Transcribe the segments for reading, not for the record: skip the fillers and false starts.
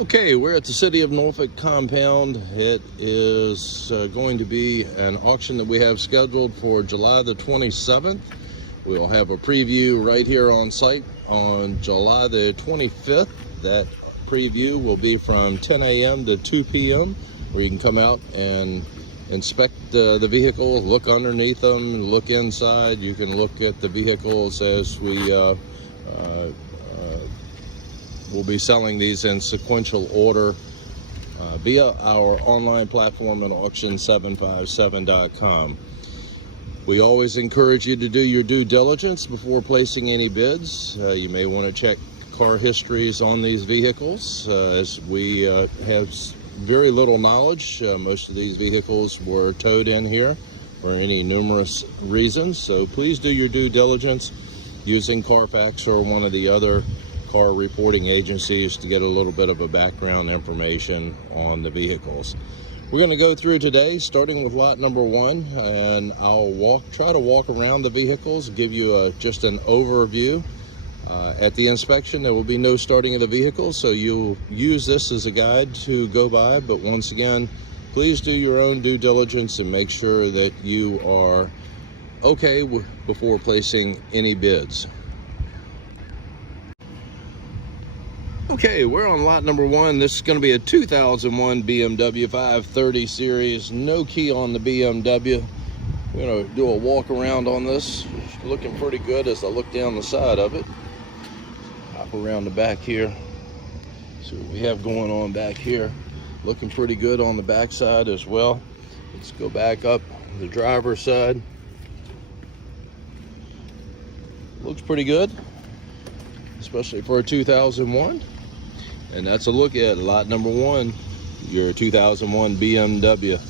Okay, we're at the City of Norfolk compound. It is going to be an auction that we have scheduled for July the 27th. We'll have a preview right here on site on July the 25th. That preview will be from 10 a.m. to 2 p.m. where you can come out and inspect the vehicles, look underneath them, look inside. You can look at the vehicles as we we'll be selling these in sequential order via our online platform at auction757.com. We always encourage you to do your due diligence before placing any bids. You may want to check car histories on these vehicles as we have very little knowledge. Most of these vehicles were towed in here for any numerous reasons, so please do your due diligence using Carfax or one of the other car reporting agencies to get a little bit of a background information on the vehicles. We're going to go through today starting with lot number 1, and I'll try to walk around the vehicles, give you just an overview. At the inspection there will be no starting of the vehicle, so you'll use this as a guide to go by, but once again, please do your own due diligence and make sure that you are okay before placing any bids. Okay, we're on lot number 1. This is going to be a 2001 BMW 530 series. No key on the BMW. We're going to do a walk around on this. It's looking pretty good as I look down the side of it. Hop around the back here. See what we have going on back here. Looking pretty good on the back side as well. Let's go back up the driver's side. Looks pretty good, especially for a 2001. And that's a look at lot number 1, your 2001 BMW.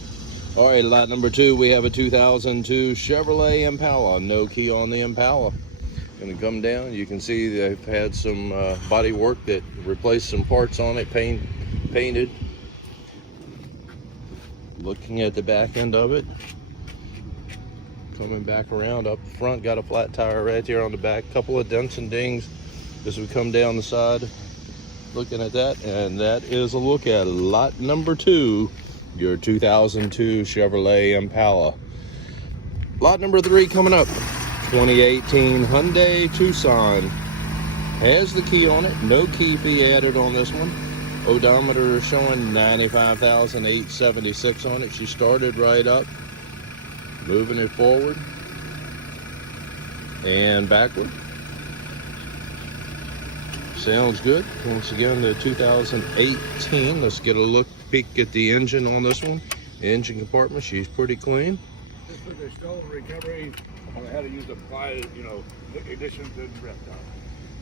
All right, lot number 2, we have a 2002 Chevrolet Impala. No key on the Impala. Gonna come down. You can see they've had some body work that replaced some parts on it, painted. Looking at the back end of it. Coming back around up front, got a flat tire right here on the back. Couple of dents and dings as we come down the side. Looking at that, and that is a look at lot number 2, your 2002 Chevrolet Impala. Lot number 3 coming up, 2018 Hyundai Tucson. Has the key on it, no key fee added on this one. Odometer is showing 95,876 on it. She started right up, moving it forward and backward. Sounds good. Once again, the 2018. Let's get a peek at the engine on this one. The engine compartment, she's pretty clean. This was a stolen recovery on how to use the ignition to the reptile.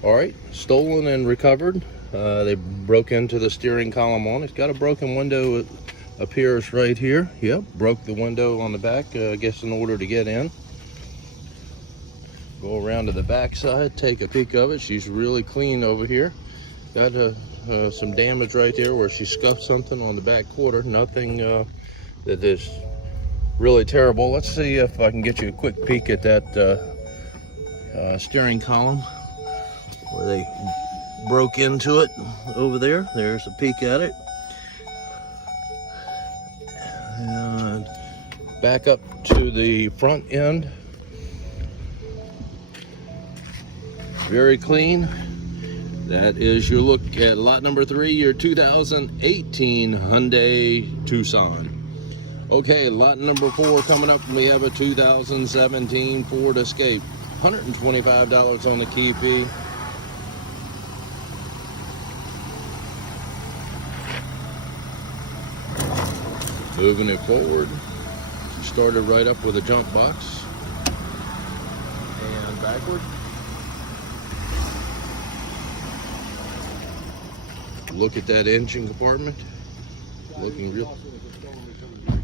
All right, stolen and recovered. They broke into the steering column on it. It's got a broken window. It appears right here. Yep, broke the window on the back, I guess in order to get in. Go around to the back side, take a peek of it. She's really clean over here. Got some damage right there where she scuffed something on the back quarter. Nothing that is really terrible. Let's see if I can get you a quick peek at that steering column where they broke into it over there. There's a peek at it. And back up to the front end. Very clean. That is your look at lot number 3, your 2018 Hyundai Tucson. Okay, lot number 4 coming up. We have a 2017 Ford Escape. $125 on the key fee. Moving it forward. Started right up with a jump box. And backward. Look at that engine compartment. Looking real.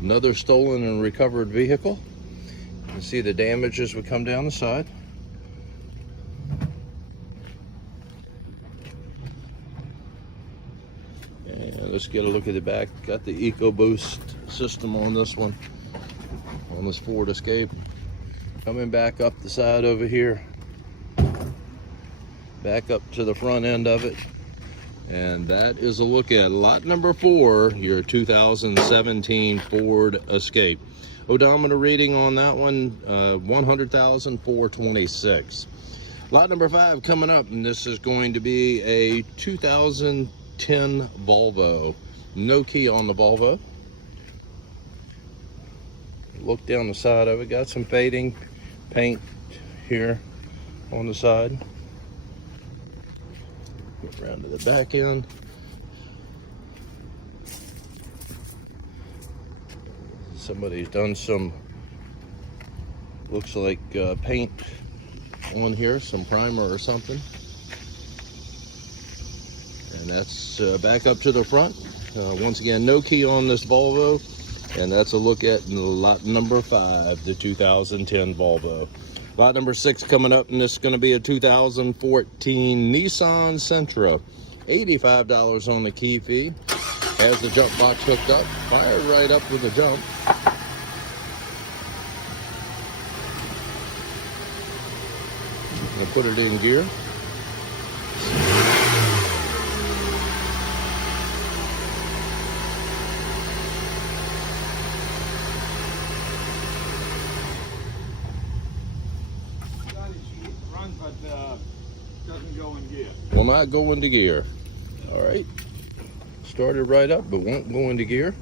Another stolen and recovered vehicle. You can see the damage as we come down the side. And let's get a look at the back. Got the EcoBoost system on this one, on this Ford Escape. Coming back up the side over here. Back up to the front end of it. And that is a look at lot number 4, your 2017 Ford Escape. Odometer reading on that one, 100,426. Lot number 5 coming up, and this is going to be a 2010 Volvo. No key on the Volvo. Look down the side of it, got some fading paint here on the side. Get around to the back end. Somebody's done some, looks like paint on here, some primer or something. And that's back up to the front. Once again, no key on this Volvo. And that's a look at lot number 5, the 2010 Volvo. Lot number 6 coming up, and this is going to be a 2014 Nissan Sentra. $85 on the key fee. Has the jump box hooked up. Fire right up with the jump. I'll put it in gear. Doesn't go in gear. Will not go into gear. All right. Started right up, but won't go into gear.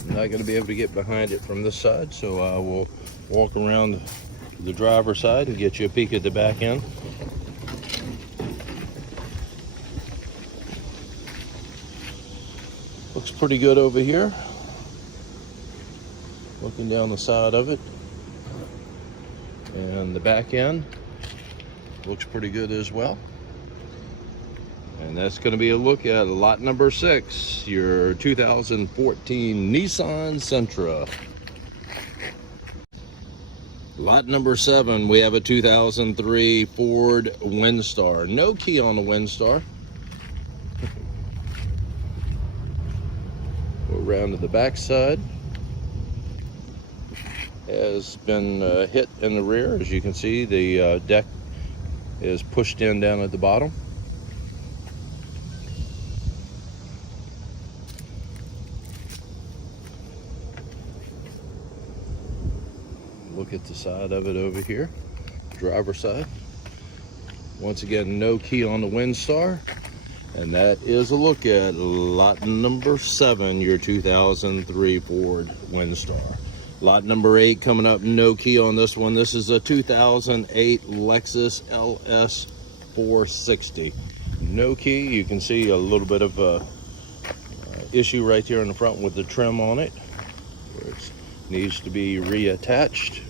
I'm not going to be able to get behind it from this side, so I will walk around the driver's side and get you a peek at the back end. Looks pretty good over here. Looking down the side of it. And the back end looks pretty good as well. And that's going to be a look at lot number 6, your 2014 Nissan Sentra. Lot number 7, we have a 2003 Ford Windstar. No key on the Windstar. Go around to the back side. Has been hit in the rear. As you can see, the deck is pushed in down at the bottom. Look at the side of it over here, driver's side. Once again, no key on the Windstar. And that is a look at lot number 7, your 2003 Ford Windstar. Lot number 8 coming up, no key on this one. This is a 2008 Lexus LS 460. No key. You can see a little bit of a issue right there in the front with the trim on it, where it needs to be reattached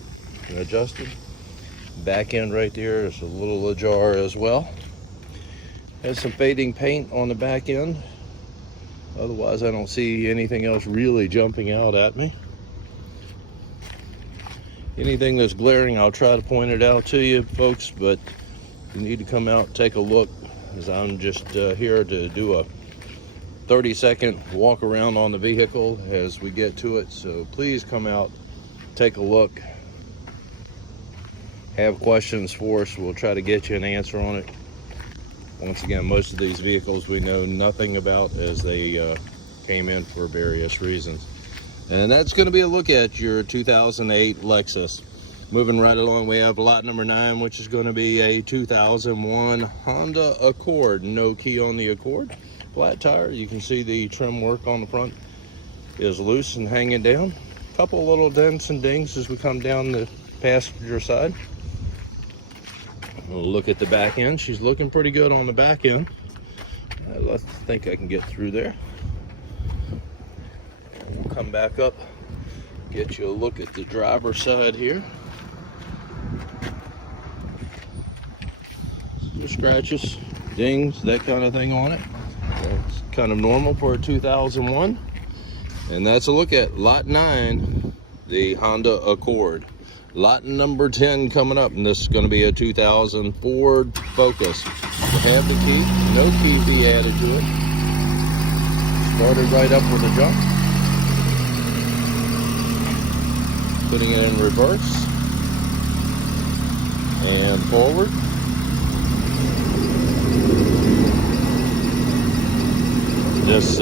and adjusted. Back end right there is a little ajar as well. Has some fading paint on the back end. Otherwise, I don't see anything else really jumping out at me. Anything that's glaring, I'll try to point it out to you folks, but you need to come out and take a look, as I'm just here to do a 30-second walk around on the vehicle as we get to it. So please come out, take a look, have questions for us. We'll try to get you an answer on it. Once again, most of these vehicles we know nothing about, as they came in for various reasons. And that's going to be a look at your 2008 Lexus. Moving right along, we have lot number 9, which is going to be a 2001 Honda Accord. No key on the Accord. Flat tire. You can see the trim work on the front is loose and hanging down. Couple little dents and dings as we come down the passenger side. We'll look at the back end. She's looking pretty good on the back end. I think I can get through there. We'll come back up, get you a look at the driver's side here. Some scratches, dings, that kind of thing on it. That's kind of normal for a 2001. And that's a look at lot 9, the Honda Accord. Lot number 10 coming up, and this is going to be a 2000 Ford Focus. We'll have the key, no key fee added to it. Started right up with a jump. Putting it in reverse and forward. this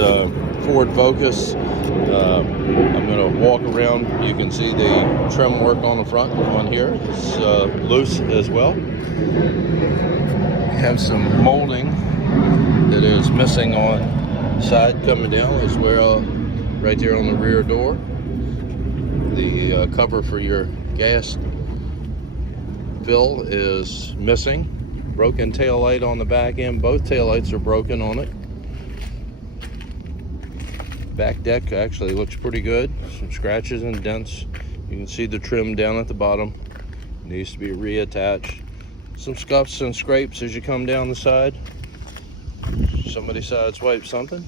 Ford Focus. I'm going to walk around. You can see the trim work on the front on here. It's loose as well. Have some molding that is missing on the side coming down as well, right there on the rear door. The cover for your gas fill is missing. Broken tail light on the back end. Both tail lights are broken on it. Back deck actually looks pretty good. Some scratches and dents. You can see the trim down at the bottom. Needs to be reattached. Some scuffs and scrapes as you come down the side. Somebody sideswiped something.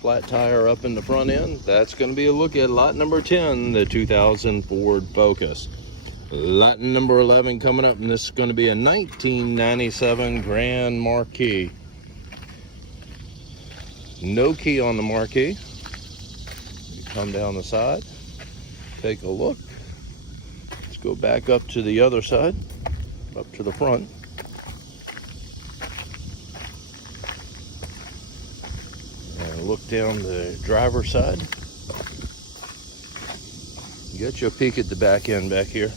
Flat tire up in the front end. That's going to be a look at lot number 10, the 2000 Ford Focus. Lot number 11 coming up, and this is going to be a 1997 Grand Marquis. No key on the Marquis. You come down the side, take a look. Let's go back up to the other side, up to the front. And look down the driver's side. Get you a peek at the back end back here.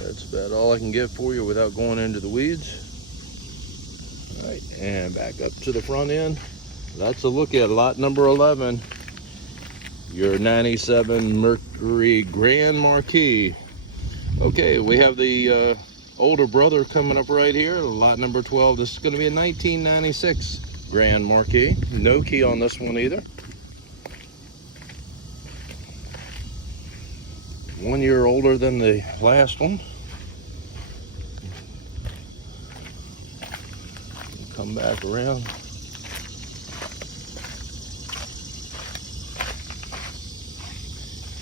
That's about all I can get for you without going into the weeds. All right, and back up to the front end. That's a look at lot number 11, your 97 Mercury Grand Marquis. Okay, we have the older brother coming up right here, lot number 12. This is going to be a 1996 Grand Marquis. No key on this one either. 1 year older than the last one. Come back around.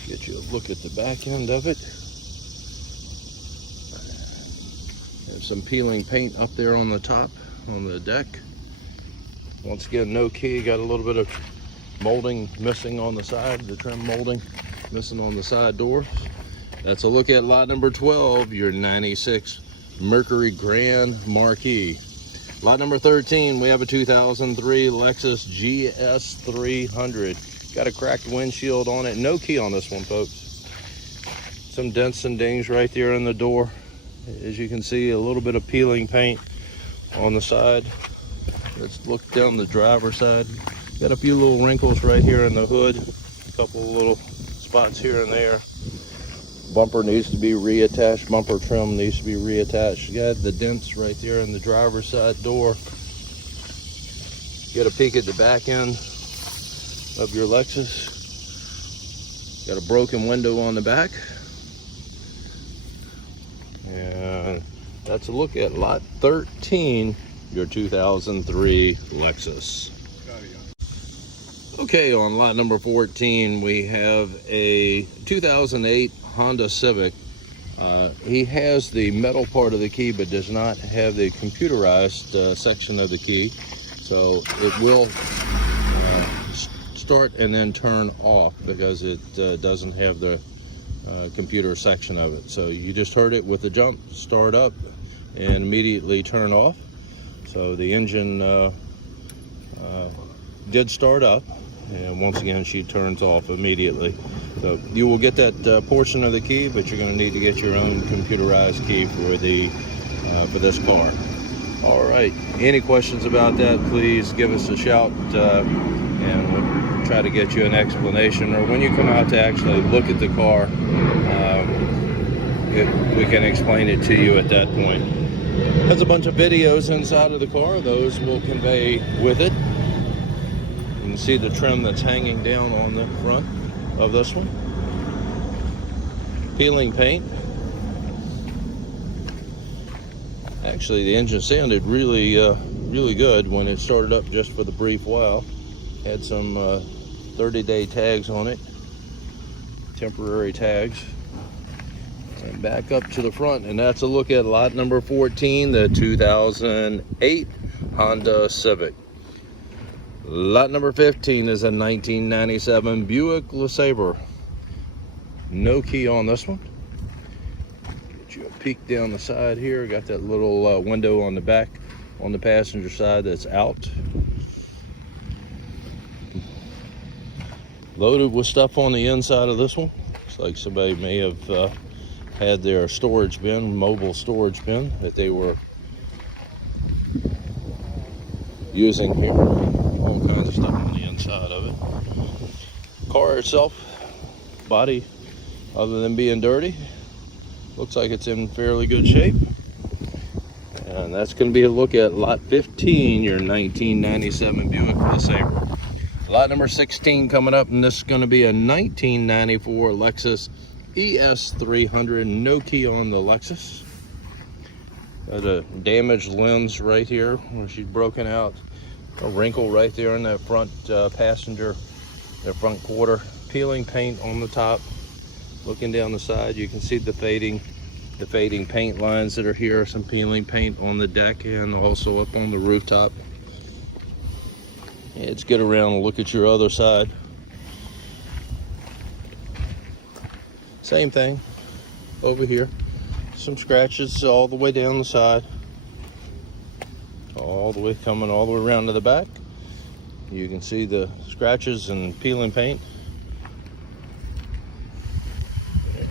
Get you a look at the back end of it. Have some peeling paint up there on the top, on the deck. Once again, no key. Got a little bit of molding missing on the side, the trim molding missing on the side door. That's a look at lot number 12, your 96 Mercury Grand Marquis. Lot number 13, we have a 2003 Lexus GS 300. Got a cracked windshield on it. No key on this one, folks. Some dents and dings right there in the door. As you can see, a little bit of peeling paint on the side. Let's look down the driver's side. Got a few little wrinkles right here in the hood. A couple little spots here and there. Bumper needs to be reattached. Bumper trim needs to be reattached. You got the dents right there in the driver's side door. Get a peek at the back end of your Lexus. Got a broken window on the back. And that's a look at lot 13, your 2003 Lexus. Okay, on lot number 14, we have a 2008 Honda Civic. He has the metal part of the key, but does not have the computerized section of the key. So it will start and then turn off because it doesn't have the computer section of it. So you just heard it with the jump, start up and immediately turn off. So the engine did start up, and once again she turns off immediately. So you will get that portion of the key, but you're going to need to get your own computerized key for the for this car. All right, any questions about that, please give us a shout and we'll try to get you an explanation, or when you come out to actually look at the car, we can explain it to you at that point. There's a bunch of videos inside of the car. Those will convey with it. You can see the trim that's hanging down on the front of this one. Peeling paint. Actually, the engine sounded really good when it started up just for the brief while. Had some 30-day tags on it, temporary tags. And back up to the front, and that's a look at lot number 14, the 2008 Honda Civic. Lot number 15 is a 1997 Buick LeSabre. No key on this one. Get you a peek down the side here. Got that little window on the back on the passenger side that's out. Loaded with stuff on the inside of this one. Looks like somebody may have had their storage bin, mobile storage bin that they were using here. All kinds of stuff on the inside of it. Car itself, body, other than being dirty, looks like it's in fairly good shape. And that's going to be a look at lot 15, your 1997 Buick LeSabre. Lot number 16 coming up, and this is going to be a 1994 Lexus ES 300. No key on the Lexus. Got a damaged lens right here where she's broken out. A wrinkle right there in that front passenger, that front quarter. Peeling paint on the top. Looking down the side, you can see the fading paint lines that are here. Some peeling paint on the deck and also up on the rooftop. Let's get around and look at your other side. Same thing over here. Some scratches all the way down the side. All the way coming all the way around to the back. You can see the scratches and peeling paint.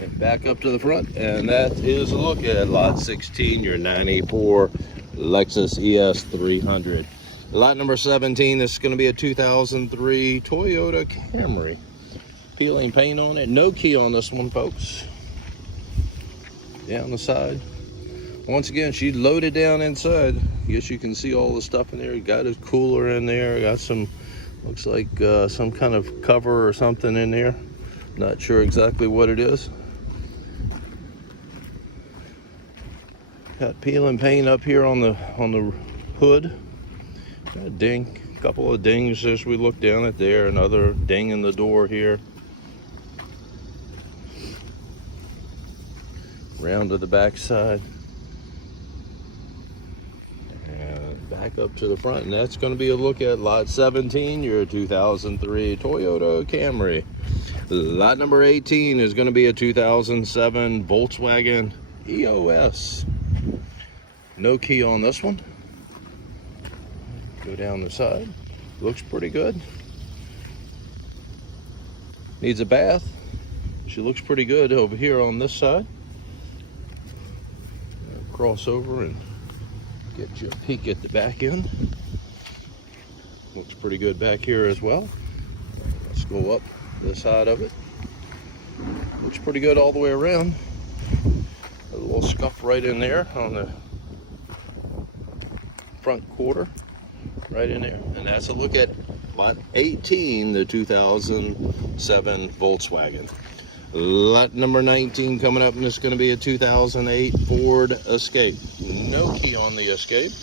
And back up to the front, and that is a look at lot 16, your 94 Lexus ES 300. Lot number 17, this is going to be a 2003 Toyota Camry. Peeling paint on it. No key on this one, folks. Down the side. Once again, she loaded down inside. I guess you can see all the stuff in there. Got a cooler in there. Got some, looks like some kind of cover or something in there. Not sure exactly what it is. Got peeling paint up here on the hood. Got a ding, a couple of dings as we look down at there. Another ding in the door here. Round to the back side. And back up to the front. And that's going to be a look at lot 17, your 2003 Toyota Camry. Lot number 18 is going to be a 2007 Volkswagen Eos. No key on this one. Go down the side. Looks pretty good. Needs a bath. She looks pretty good over here on this side. Cross over and get you a peek at the back end. Looks pretty good back here as well. Let's go up this side of it. Looks pretty good all the way around. A little scuff right in there on the front quarter. Right in there. And that's a look at lot 18, the 2007 Volkswagen. Lot number 19 coming up, and it's going to be a 2008 Ford Escape. No key on the Escape.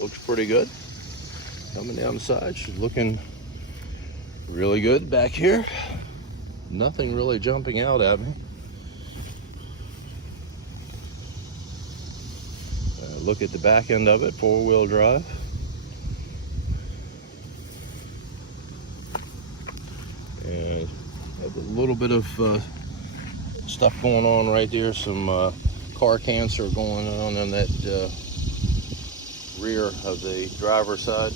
Looks pretty good. Coming down the side, she's looking really good back here. Nothing really jumping out at me. Look at the back end of it, four-wheel drive. And have a little bit of stuff going on right there. Some car cancer going on in that rear of the driver's side.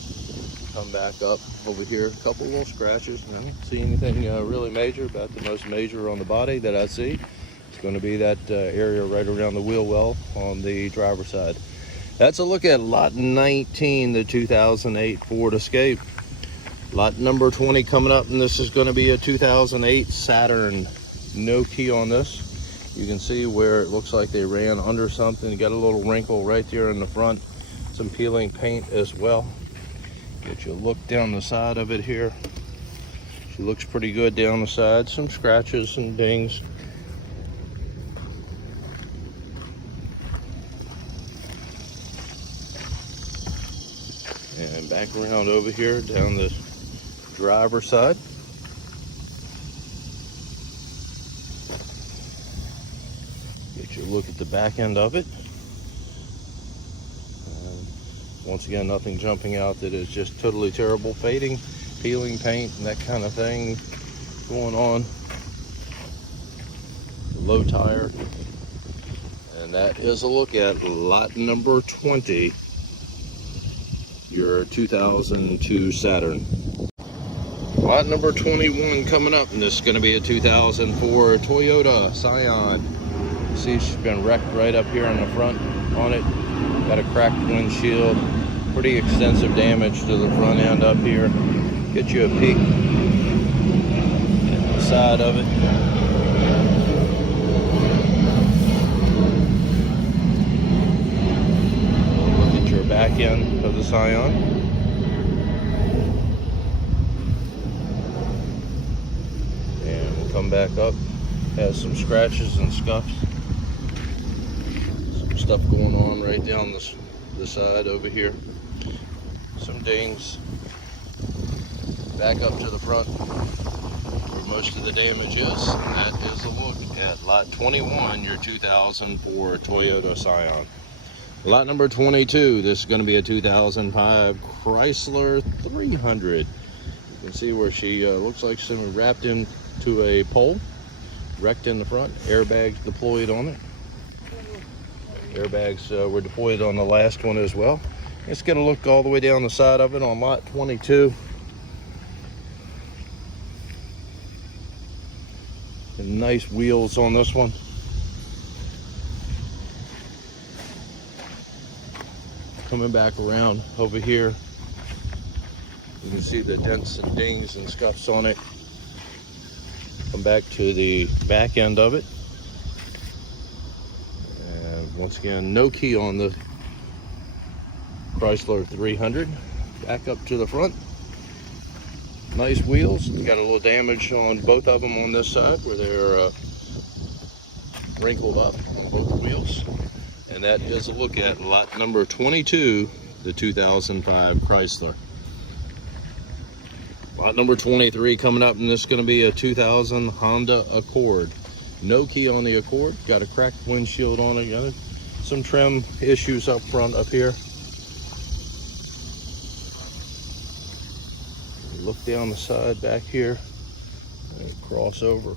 Come back up over here, a couple little scratches. I don't see anything really major. About the most major on the body that I see. It's going to be that area right around the wheel well on the driver's side. That's a look at lot 19, the 2008 Ford Escape. Lot number 20 coming up, and this is going to be a 2008 Saturn. No key on this. You can see where it looks like they ran under something. Got a little wrinkle right there in the front. Some peeling paint as well. Get you a look down the side of it here. She looks pretty good down the side. Some scratches, some dings. And back around over here down the driver's side. Get you a look at the back end of it. And once again, nothing jumping out that is just totally terrible. Fading, peeling paint, and that kind of thing going on. Low tire. And that is a look at lot number 20. Your 2002 Saturn. Lot number 21 coming up, and this is going to be a 2004 Toyota Scion. See, she's been wrecked right up here on the front on it. Got a cracked windshield, pretty extensive damage to the front end up here. Get you a peek at the side of it. Look at your back end of the Scion. Come back up, has some scratches and scuffs, some stuff going on right down the side over here, some dings. Back up to the front where most of the damage is, and that is a look at lot 21, your 2004 Toyota Scion. Lot number 22, this is going to be a 2005 Chrysler 300. You can see where she looks like she was wrapped into a pole, wrecked in the front, airbags deployed on it. Airbags were deployed on the last one as well. Let's get a look all the way down the side of it on lot 22. And nice wheels on this one. Coming back around over here, you can see the dents and dings and scuffs on it. Come back to the back end of it. And once again, no key on the Chrysler 300. Back up to the front. Nice wheels. Got a little damage on both of them on this side where they're wrinkled up on both wheels. And that is a look at lot number 22, the 2005 Chrysler. Lot number 23 coming up, and this is going to be a 2000 Honda Accord. No key on the Accord. Got a cracked windshield on it. Got some trim issues up front up here. Look down the side back here and cross over.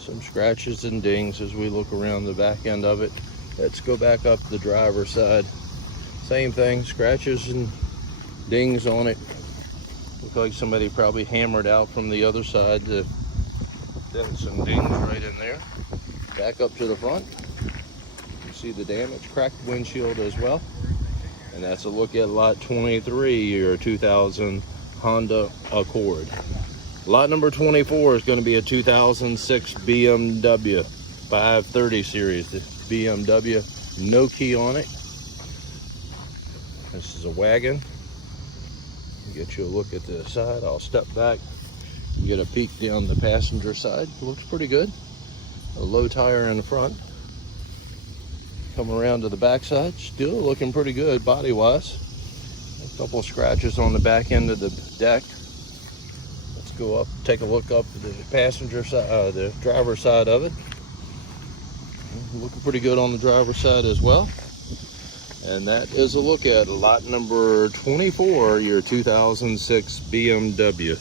Some scratches and dings as we look around the back end of it. Let's go back up the driver's side. Same thing, scratches and dings on it. Look like somebody probably hammered out from the other side to dents and dings right in there. Back up to the front. You see the damage, cracked windshield as well. And that's a look at lot 23, your 2000 Honda Accord. Lot number 24 is going to be a 2006 BMW 530 series. The BMW, no key on it. This is a wagon. Get you a look at the side. I'll step back and get a peek down the passenger side. Looks pretty good. A low tire in the front. Come around to the back side. Still looking pretty good body wise. A couple of scratches on the back end of the deck. Let's go up, take a look up at the passenger side, the driver's side of it. Looking pretty good on the driver's side as well. And that is a look at lot number 24, your 2006 BMW.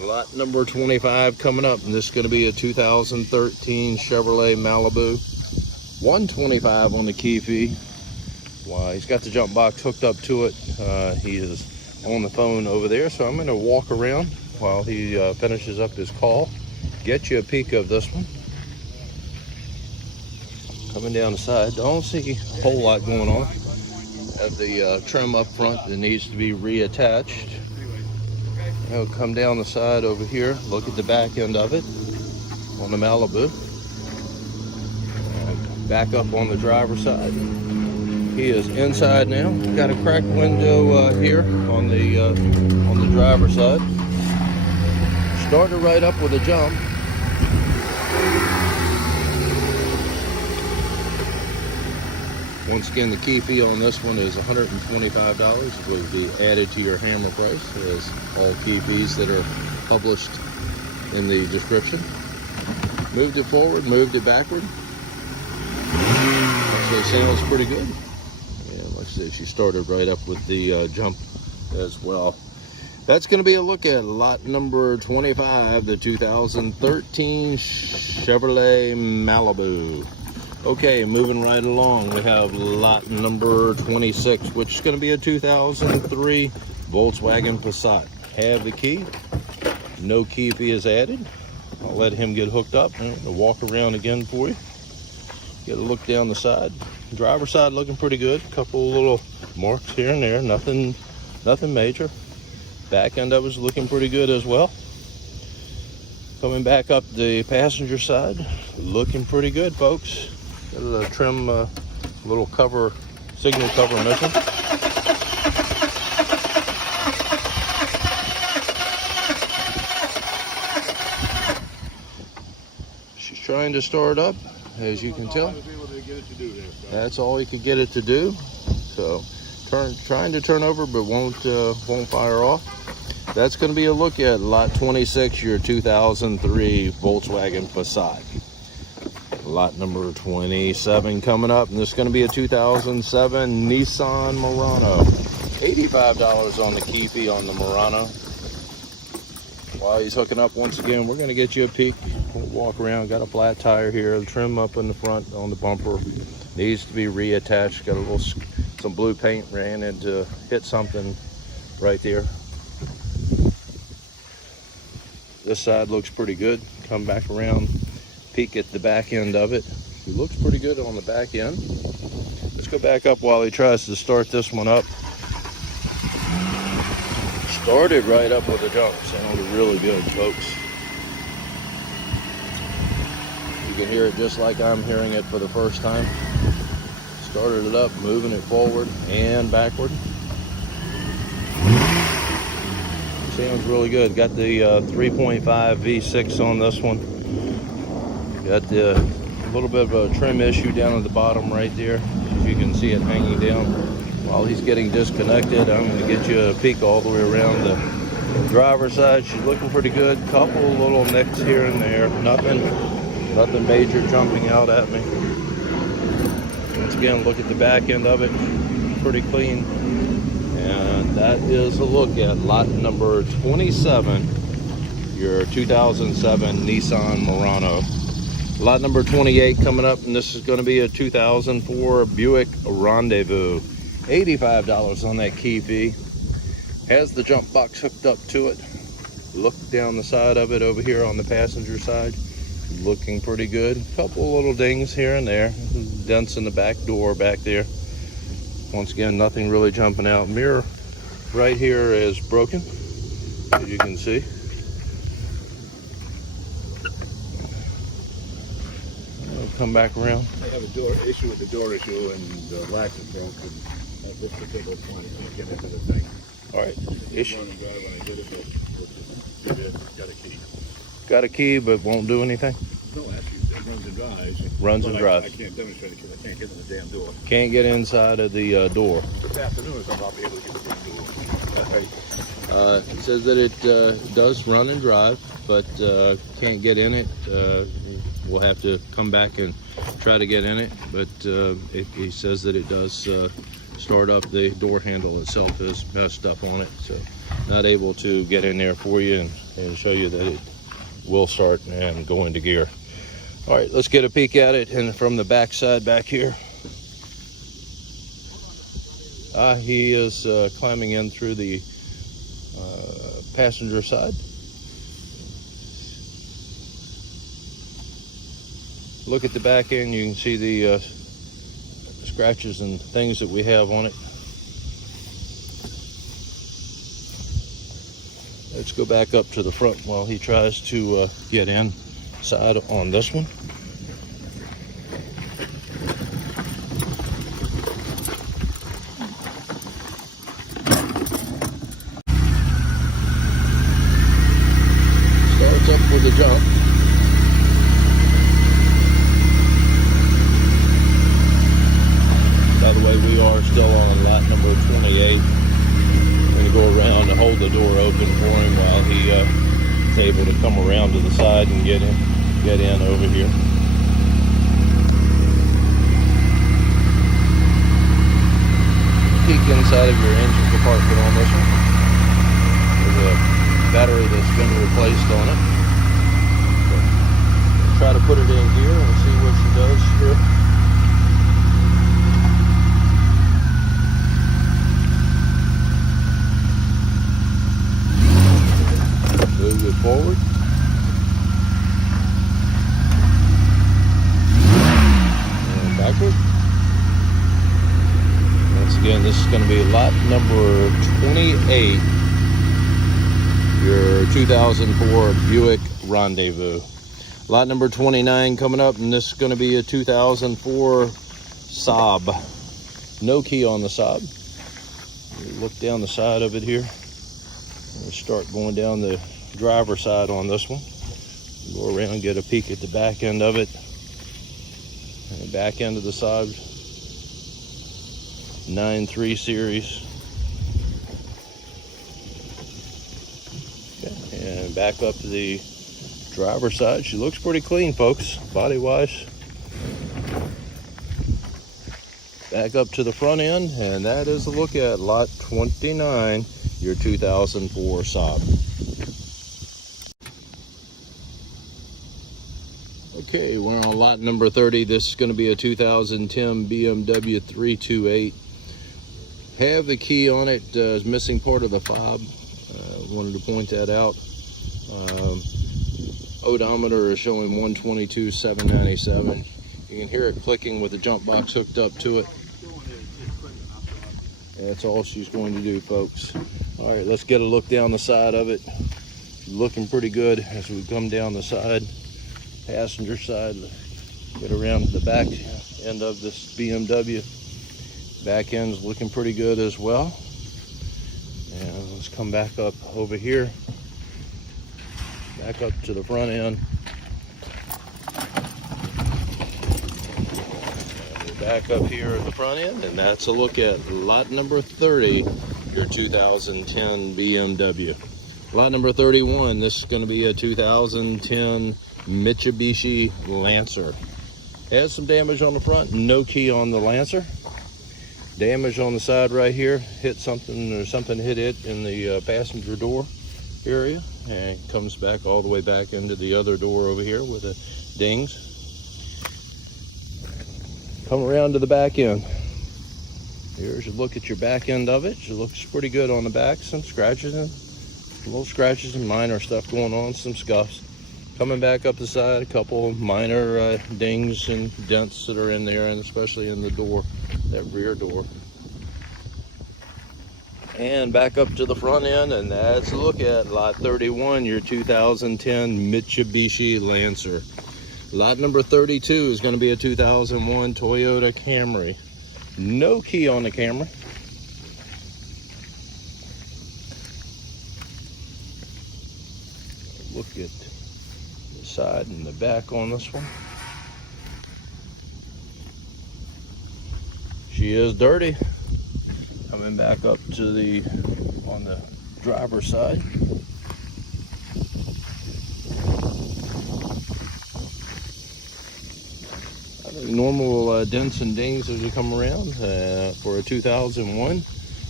Lot number 25 coming up, and this is going to be a 2013 Chevrolet Malibu. 125 on the key fee. Wow, he's got the jump box hooked up to it. He is on the phone over there, so I'm going to walk around while he finishes up his call. Get you a peek of this one. Coming down the side, don't see a whole lot going on. Have the trim up front that needs to be reattached. I'll come down the side over here, look at the back end of it on the Malibu. Back up on the driver's side. He is inside now. Got a cracked window here on the driver's side. Started right up with a jump. Once again, the key fee on this one is $125. It will be added to your hammer price, as all key fees that are published in the description. Moved it forward, moved it backward. So sales pretty good. And like I said, she started right up with the jump as well. That's going to be a look at lot number 25, the 2013 Chevrolet Malibu. Okay, moving right along, we have lot number 26, which is going to be a 2003 Volkswagen Passat. Have the key. No key fee is added. I'll let him get hooked up and walk around again for you. Get a look down the side. Driver's side looking pretty good. Couple little marks here and there. Nothing major. Back end of it is looking pretty good as well. Coming back up the passenger side, looking pretty good, folks. Got a trim, little cover, signal cover missing. She's trying to start up, as you can tell. That's all he could get it to do. So, trying to turn over, but won't fire off. That's going to be a look at lot 26, your 2003 Volkswagen Passat. Lot number 27 coming up, and this is going to be a 2007 Nissan Murano. $85 on the key fee on the Murano. While he's hooking up, once again, we're going to get you a peek. We'll walk around. Got a flat tire here. The trim up in the front on the bumper needs to be reattached. Got a little, some blue paint ran into, hit something right there. This side looks pretty good. Come back around, peek at the back end of it. It looks pretty good on the back end. Let's go back up while he tries to start this one up. Started right up with a jump. Sounded really good, folks. You can hear it just like I'm hearing it for the first time. Started it up, moving it forward and backward. Sounds really good. Got the 3.5 V6 on this one. Got the little bit of a trim issue down at the bottom right there. As you can see it hanging down. While he's getting disconnected, I'm going to get you a peek all the way around the driver's side. She's looking pretty good. Couple little nicks here and there. Nothing major jumping out at me. Once again, look at the back end of it. Pretty clean. And that is a look at lot number 27, your 2007 Nissan Murano. Lot number 28 coming up, and this is going to be a 2004 Buick Rendezvous. $85 on that key fee. Has the jump box hooked up to it. Look down the side of it over here on the passenger side. Looking pretty good. Couple little dings here and there. Dents in the back door back there. Once again, nothing really jumping out. Mirror right here is broken, as you can see. I'll come back around. I have a door issue with the door issue, and the latch is broken at this particular point. I can't get into the thing. All right. Issue. When I did it, got a key. Got a key, but won't do anything? No, actually, it runs and drives. Runs and drives. I can't demonstrate it because I can't get in the damn door. Can't get inside of the door. This afternoon, so I'll be able to get the damn door. Right. It says that it does run and drive, but can't get in it. We'll have to come back and try to get in it, but he says that it does start up. The door handle itself is messed up on it, so not able to get in there for you and show you that it will start and go into gear. All right, let's get a peek at it, and from the back side back here. He is climbing in through the passenger side. Look at the back end, you can see the scratches and things that we have on it. Let's go back up to the front while he tries to get inside on this one. Starts up with a jump. By the way, we are still on lot number 28. I'm going to go around and hold the door open for him while he is able to come around to the side and get in over here. Peek inside of your engine compartment on this one. There's a battery that's been replaced on it. So, try to put it in gear and see what she does here. this is going to be lot number 28, your 2004 Buick Rendezvous. Lot number 29 coming up, and this is going to be a 2004 Saab. No key on the Saab. Look down the side of it here. We'll start going down the driver's side on this one. Go around and get a peek at the back end of it. And the back end of the Saab 9.3 series. Okay. And back up to the driver's side. She looks pretty clean, folks, body wise. Back up to the front end, and that is a look at lot 29, your 2004 Saab. Okay, we're on lot number 30. This is going to be a 2010 BMW 328. Have the key on it. Is missing part of the fob. Wanted to point that out. Odometer is showing 122,797. You can hear it clicking with the jump box hooked up to it. That's all she's going to do, folks. All right, let's get a look down the side of it. Looking pretty good as we come down the side, passenger side. Get around the back end of this BMW. Back end's looking pretty good as well. And let's come back up over here. Back up to the front end. Back up here at the front end, and that's a look at lot number 30, your 2010 BMW. Lot number 31, this is going to be a 2010 Mitsubishi Lancer. Has some damage on the front, no key on the Lancer. Damage on the side right here, hit something or something hit it in the passenger door area, and it comes back all the way back into the other door over here with the dings. Come around to the back end. Here's a look at your back end of it. It looks pretty good on the back. Some scratches and little scratches and minor stuff going on, some scuffs. Coming back up the side, a couple of minor dings and dents that are in there, and especially in the door, that rear door. And back up to the front end, and that's a look at lot 31, your 2010 Mitsubishi Lancer. Lot number 32 is going to be a 2001 Toyota Camry. No key on the Camry. Look at the side and the back on this one. She is dirty. Coming back up to on the driver's side. Normal dents and dings as you come around for a 2001,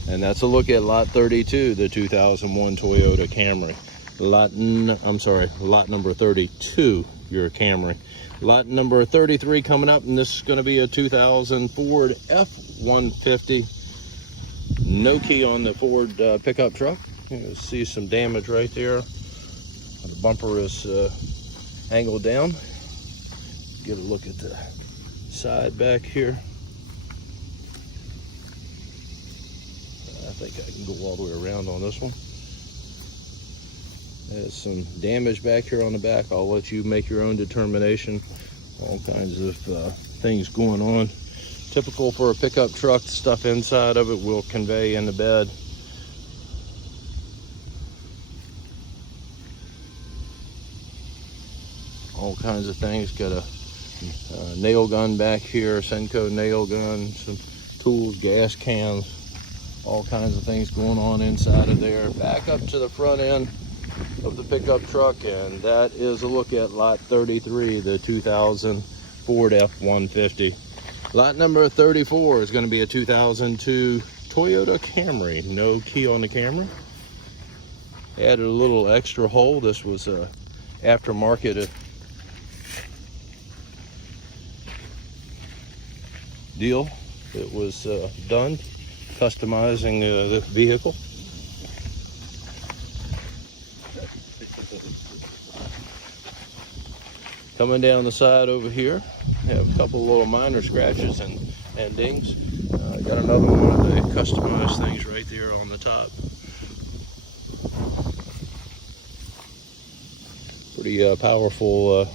and that's a look at lot 32, the 2001 Toyota Camry. Lot number 32, your Camry. Lot number 33 coming up, and this is going to be a 2000 Ford F-150. No key on the Ford pickup truck. You can see some damage right there. The bumper is angled down. Get a look at the side back here. I think I can go all the way around on this one. There's some damage back here on the back. I'll let you make your own determination. All kinds of things going on. Typical for a pickup truck. Stuff inside of it will convey in the bed. All kinds of things. Got a nail gun back here, Senko nail gun, some tools, gas cans, all kinds of things going on inside of there. Back up to the front end of the pickup truck, and that is a look at lot 33, the 2000 Ford F-150. Lot number 34 is going to be a 2002 Toyota Camry. No key on the Camry. Added a little extra hole. This was a aftermarket deal. It was done customizing the vehicle. Coming down the side over here, have a couple little minor scratches and dings. Got another one of the customized things right there on the top. Pretty powerful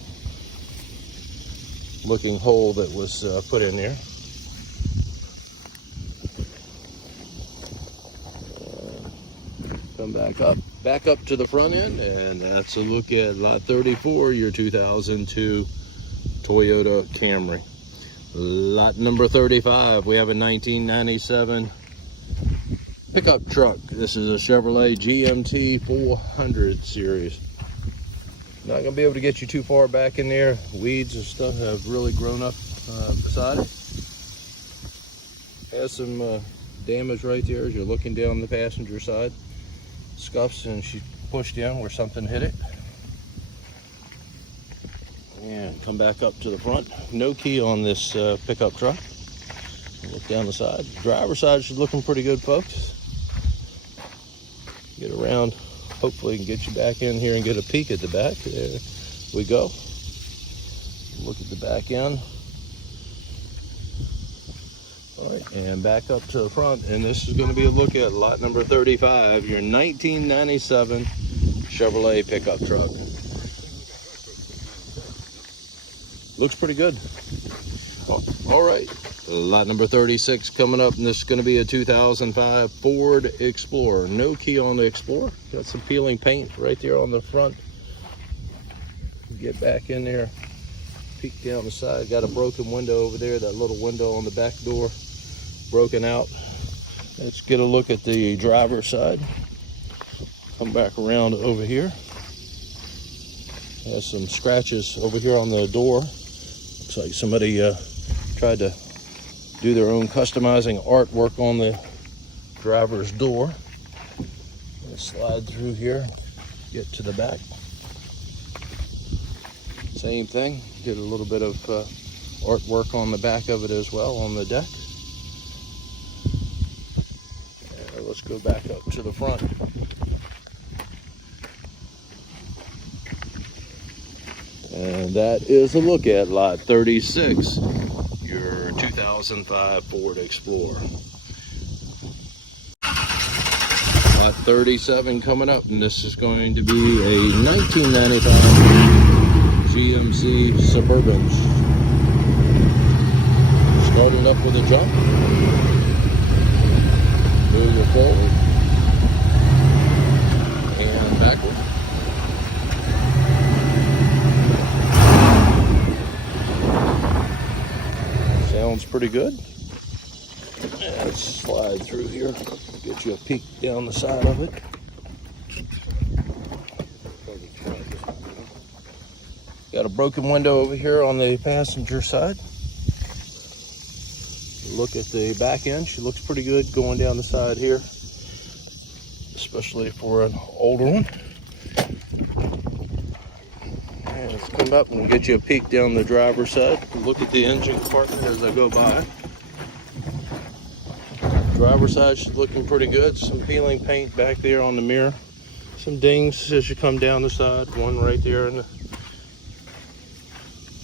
looking hole that was put in there. Come back up to the front end, and that's a look at lot 34, your 2002 Toyota Camry. Lot number 35, we have a 1997 pickup truck. This is a Chevrolet GMC 400 series. Not gonna be able to get you too far back in there. Weeds and stuff have really grown up beside it. Has some damage right there as you're looking down the passenger side. Scuffs, and she pushed in where something hit it. And come back up to the front. No key on this pickup truck. Look down the side. Driver's side is looking pretty good, folks. Get around. Hopefully can get you back in here and get a peek at the back. There we go. Look at the back end. All right, and back up to the front, and this is going to be a look at lot number 35, your 1997 Chevrolet pickup truck. Looks pretty good. All right, lot number 36 coming up, and this is going to be a 2005 Ford Explorer. No key on the Explorer. Got some peeling paint right there on the front. Get back in there, peek down the side. Got a broken window over there, that little window on the back door broken out. Let's get a look at the driver's side. Come back around over here. Has some scratches over here on the door. Looks like somebody tried to do their own customizing artwork on the driver's door. Let's slide through here, get to the back. Same thing, did a little bit of artwork on the back of it as well on the deck. Let's go back up to the front. And that is a look at lot 36, your 2005 Ford Explorer. Lot 37 coming up, and this is going to be a 1995 GMC Suburban. Starting up with a jump. Moving forward and backward. Sounds pretty good. Let's slide through here, get you a peek down the side of it. Got a broken window over here on the passenger side. Look at the back end. She looks pretty good going down the side here, especially for an older one. And let's come up and we'll get you a peek down the driver's side. Look at the engine compartment as I go by. Driver's side, she's looking pretty good. Some peeling paint back there on the mirror. Some dings as you come down the side. One right there in the,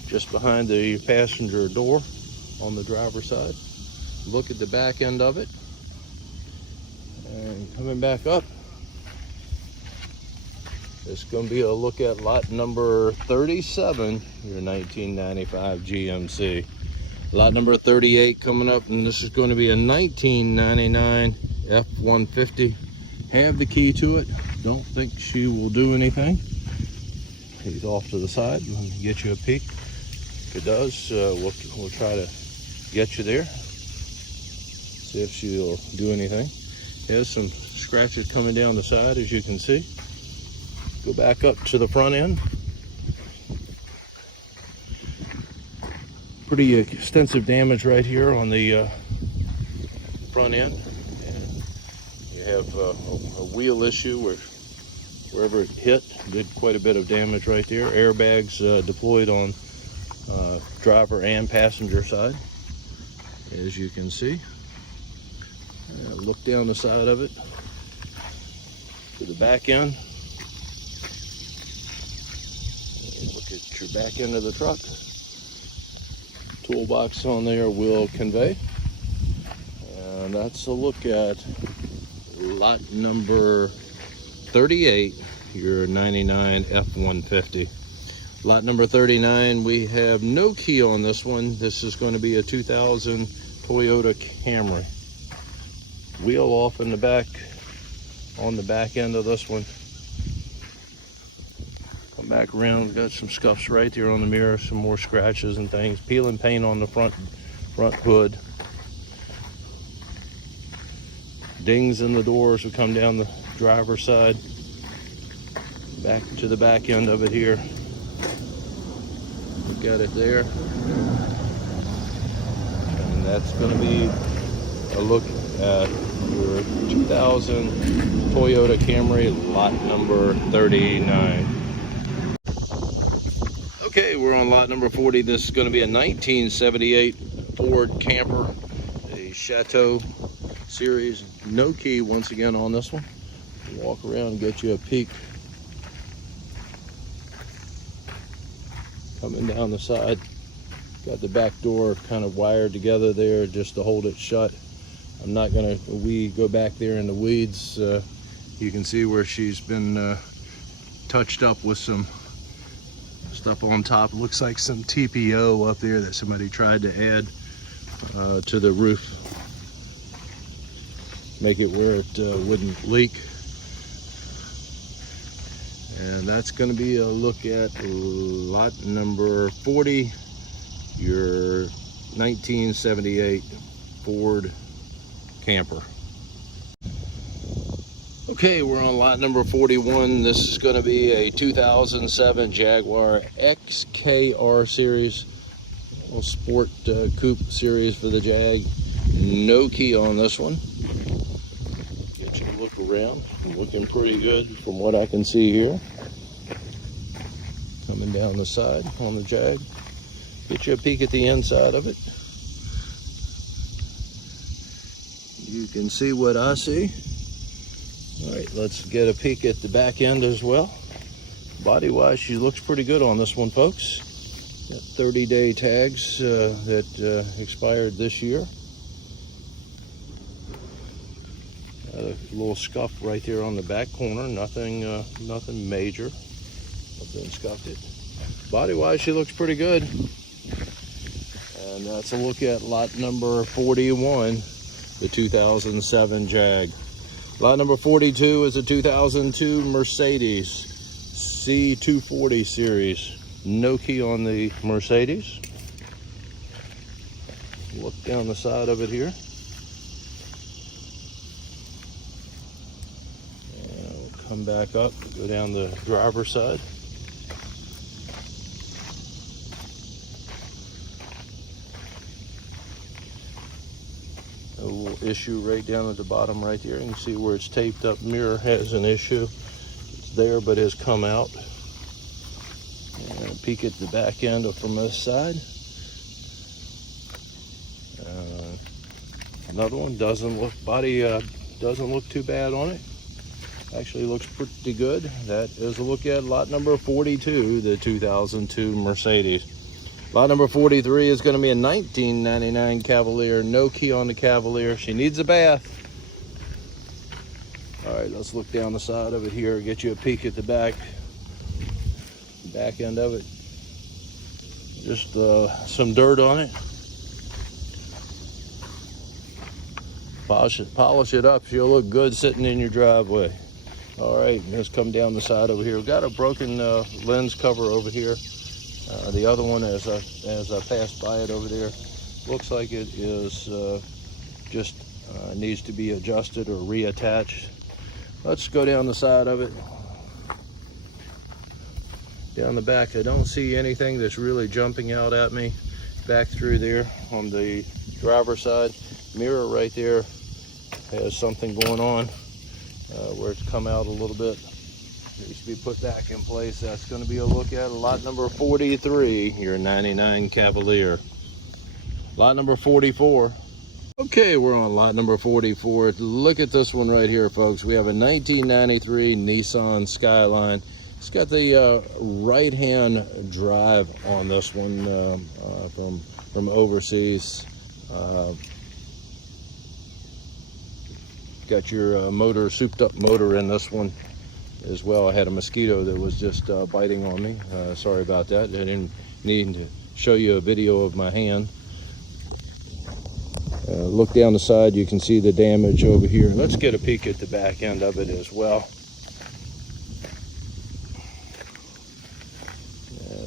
just behind the passenger door on the driver's side. Look at the back end of it. And coming back up, it's going to be a look at lot number 37, your 1995 GMC. Lot number 38 coming up, and this is going to be a 1999 F-150. Have the key to it. Don't think she will do anything. He's off to the side. Let me get you a peek. If it does, we'll try to get you there. See if she'll do anything. There's some scratches coming down the side, as you can see. Go back up to the front end. Pretty extensive damage right here on the front end. And you have a wheel issue wherever it hit, did quite a bit of damage right there. Airbags deployed on driver and passenger side, as you can see. Look down the side of it to the back end. Look at your back end of the truck. Toolbox on there will convey. That's a look at lot number 38, your 99 F-150. Lot number 39, we have no key on this one. This is going to be a 2000 Toyota Camry. Wheel off in the back, on the back end of this one. Come back around, got some scuffs right there on the mirror, some more scratches and things. Peeling paint on the front hood. Dings in the doors will come down the driver's side. Back to the back end of it here. Look at it there. And that's going to be a look at your 2000 Toyota Camry, lot number 39. Okay, we're on lot number 40. This is going to be a 1978 Ford camper, a Chateau series. No key once again on this one. Walk around and get you a peek. Coming down the side, got the back door kind of wired together there just to hold it shut. I'm not gonna go back there in the weeds. You can see where she's been touched up with some stuff on top. It looks like some TPO up there that somebody tried to add to the roof, make it where it wouldn't leak. And that's going to be a look at lot number 40, your 1978 Ford camper. Okay, we're on lot number 41. This is going to be a 2007 Jaguar XKR series, little sport coupe series for the Jag. No key on this one. Get you a look around. Looking pretty good from what I can see here. Coming down the side on the Jag. Get you a peek at the inside of it. You can see what I see. All right, let's get a peek at the back end as well. Body wise, she looks pretty good on this one, folks. Got 30-day tags that expired this year. Got a little scuff right there on the back corner. Nothing major. Nothing scuffed it. Body wise, she looks pretty good. And that's a look at lot number 41, the 2007 Jag. Lot number 42 is a 2002 Mercedes C240 series. No key on the Mercedes. Look down the side of it here. And we'll come back up, go down the driver's side. A little issue right down at the bottom right there. You can see where it's taped up. Mirror has an issue. It's there but has come out. And a peek at the back end from this side. Another one doesn't look doesn't look too bad on it. Actually looks pretty good. That is a look at lot number 42, the 2002 Mercedes. Lot number 43 is going to be a 1999 Cavalier. No key on the Cavalier. She needs a bath. All right, let's look down the side of it here. Get you a peek at the back end of it. Just some dirt on it. Polish it up. She'll look good sitting in your driveway. All right, let's come down the side over here. We've got a broken lens cover over here. The other one, as I passed by it over there, looks like it is just needs to be adjusted or reattached. Let's go down the side of it. Down the back, I don't see anything that's really jumping out at me. Back through there on the driver's side, mirror right there has something going on where it's come out a little bit. Needs to be put back in place. That's going to be a look at lot number 43, your 99 Cavalier. Lot number 44. Okay, we're on lot number 44. Look at this one right here, folks. We have a 1993 Nissan Skyline. It's got the right-hand drive on this one from overseas. Got your motor, souped up motor in this one as well. I had a mosquito that was just biting on me. Sorry about that. I didn't need to show you a video of my hand. Look down the side, you can see the damage over here. Let's get a peek at the back end of it as well.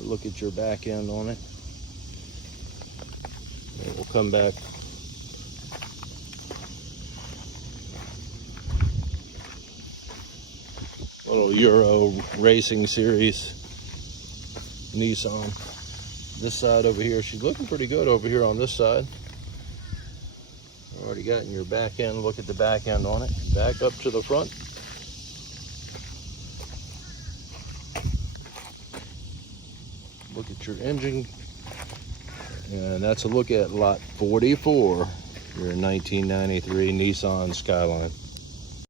Look at your back end on it. And we'll come back. Little Euro Racing Series Nissan. This side over here, she's looking pretty good over here on this side. Already got in your back end. Look at the back end on it. Back up to the front. Look at your engine. And that's a look at lot 44, your 1993 Nissan Skyline.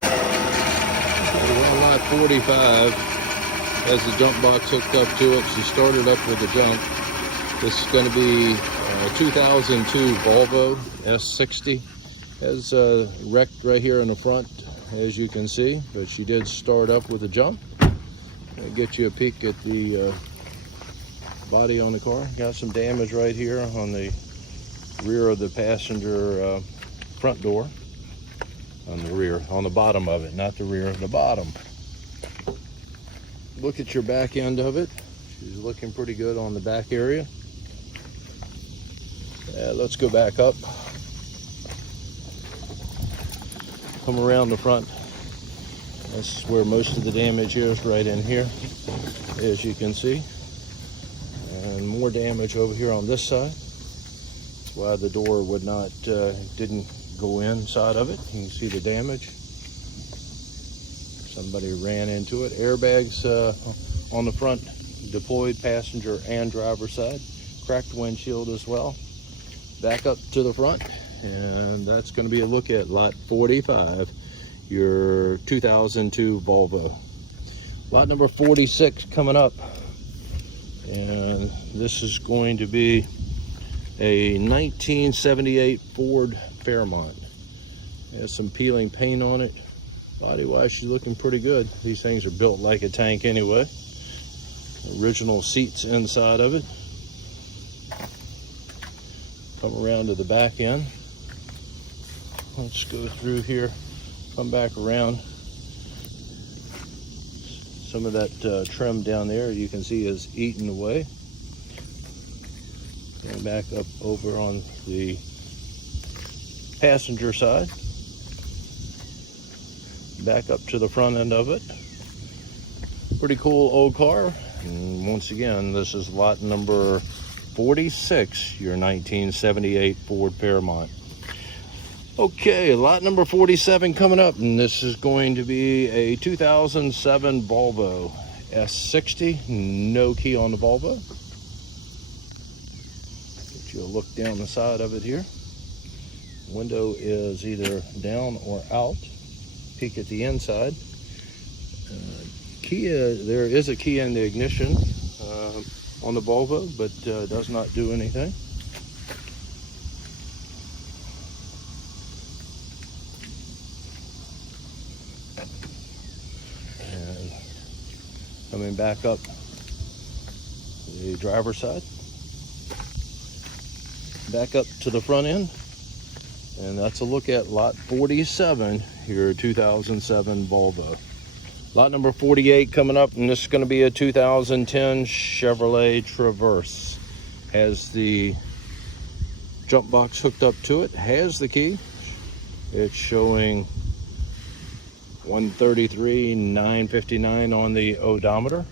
We're on lot 45. Has the jump box hooked up to it. She started up with the jump. This is going to be a 2002 Volvo S60. Has wrecked right here in the front, as you can see, but she did start up with a jump. I'll get you a peek at the body on the car. Got some damage right here on the rear of the passenger front door. On the rear, on the bottom of it, not the rear, the bottom. Look at your back end of it. She's looking pretty good on the back area. Let's go back up. Come around the front. This is where most of the damage is, right in here, as you can see. And more damage over here on this side. That's why the door would not, didn't go inside of it. You can see the damage. Somebody ran into it. Airbags on the front, deployed passenger and driver side. Cracked windshield as well. Back up to the front, and that's going to be a look at lot 45, your 2002 Volvo. Lot number 46 coming up, and this is going to be a 1978 Ford Fairmont. It has some peeling paint on it. Body wise, she's looking pretty good. These things are built like a tank anyway. Original seats inside of it. Come around to the back end. Let's go through here, come back around. Some of that trim down there you can see is eaten away. And back up over on the passenger side. Back up to the front end of it. Pretty cool old car. And once again, this is lot number 46, your 1978 Ford Fairmont. Okay, lot number 47 coming up, and this is going to be a 2007 Volvo S60. No key on the Volvo. Get you a look down the side of it here. Window is either down or out. Peek at the inside. There is a key in the ignition on the Volvo, but does not do anything. And coming back up the driver's side, back up to the front end, and that's a look at lot 47, your 2007 Volvo. Lot number 48 coming up, and this is going to be a 2010 Chevrolet Traverse. Has the jump box hooked up to it, has the key. It's showing 133,959 on the odometer.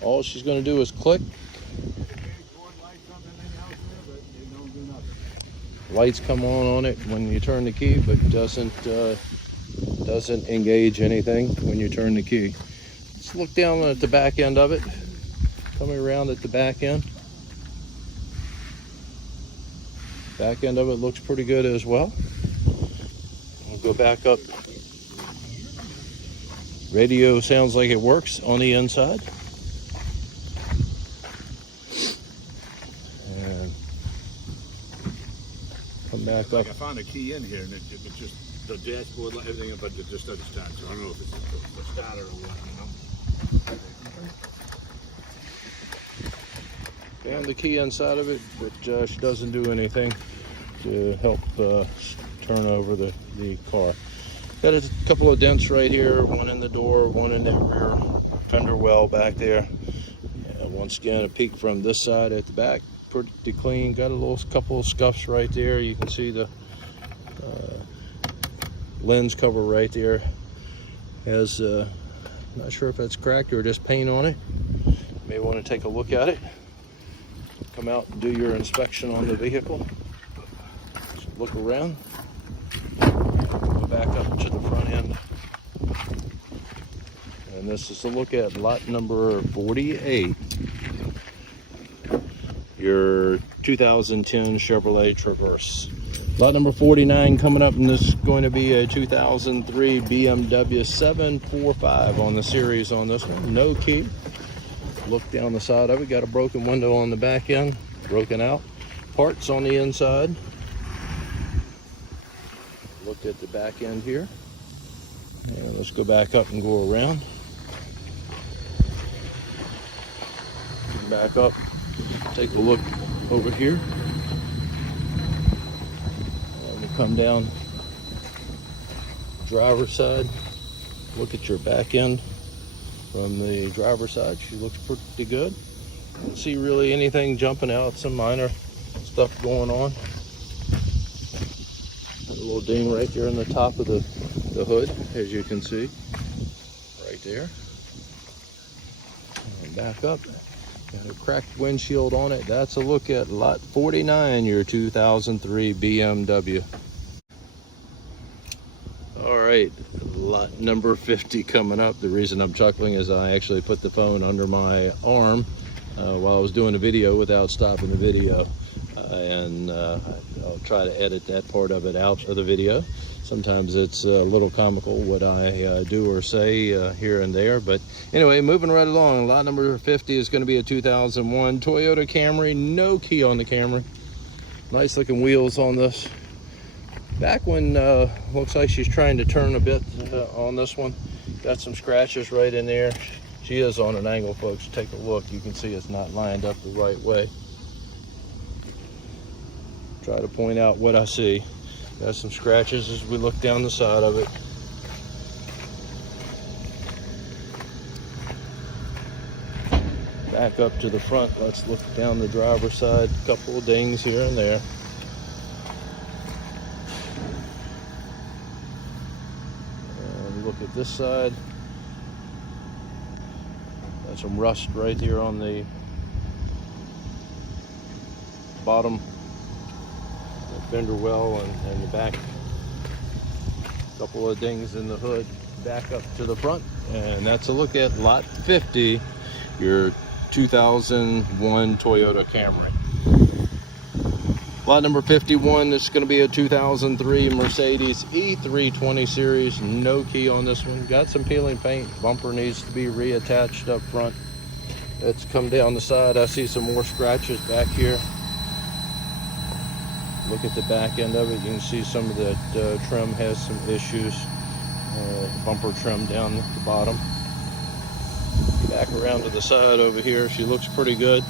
All she's going to do is click. Lights come on it when you turn the key, but doesn't engage anything when you turn the key. Let's look down at the back end of it. Coming around at the back end. Back end of it looks pretty good as well. We'll go back up. Radio sounds like it works on the inside. come back up. Like I found a key in here, and it's just the dashboard, everything, but it just doesn't start. So I don't know if it's the starter or what. Found the key inside of it, but she doesn't do anything to help turn over the car. Got a couple of dents right here, one in the door, one in the rear fender well back there. Once again, a peek from this side at the back, pretty clean. Got a couple of scuffs right there. You can see the lens cover right there. Has not sure if that's cracked or just paint on it. You may want to take a look at it. Come out and do your inspection on the vehicle. Just look around. Go back up to the front end. And this is a look at lot number 48. Your 2010 Chevrolet Traverse. Lot number 49 coming up, and this is going to be a 2003 BMW 745 on the series on this one. No key. Look down the side of it. Got a broken window on the back end, broken out. Parts on the inside. Look at the back end here. And let's go back up and go around. Back up. Take a look over here. And we'll come down driver's side. Look at your back end from the driver's side. She looks pretty good. Don't see really anything jumping out. Some minor stuff going on. A little ding right there on the top of the hood, as you can see. Right there. And back up. Got a cracked windshield on it. That's a look at lot 49, your 2003 BMW. All right, lot number 50 coming up. The reason I'm chuckling is I actually put the phone under my arm while I was doing a video without stopping the video. I'll try to edit that part of it out of the video. Sometimes it's a little comical what I do or say here and there. But anyway, moving right along, lot number 50 is going to be a 2001 Toyota Camry. No key on the Camry. Nice looking wheels on this. Back one looks like she's trying to turn a bit on this one. Got some scratches right in there. She is on an angle, folks. Take a look. You can see it's not lined up the right way. Try to point out what I see. Got some scratches as we look down the side of it. Back up to the front. Let's look down the driver's side. A couple of dings here and there. And look at this side. Got some rust right here on the bottom fender well and the back. Couple of dings in the hood. Back up to the front, and that's a look at lot 50, your 2001 Toyota Camry. Lot number 51, this is going to be a 2003 Mercedes E320 series. No key on this one. Got some peeling paint. Bumper needs to be reattached up front. Let's come down the side. I see some more scratches back here. Look at the back end of it. You can see some of that trim has some issues. Bumper trim down at the bottom. Back around to the side over here. She looks pretty good.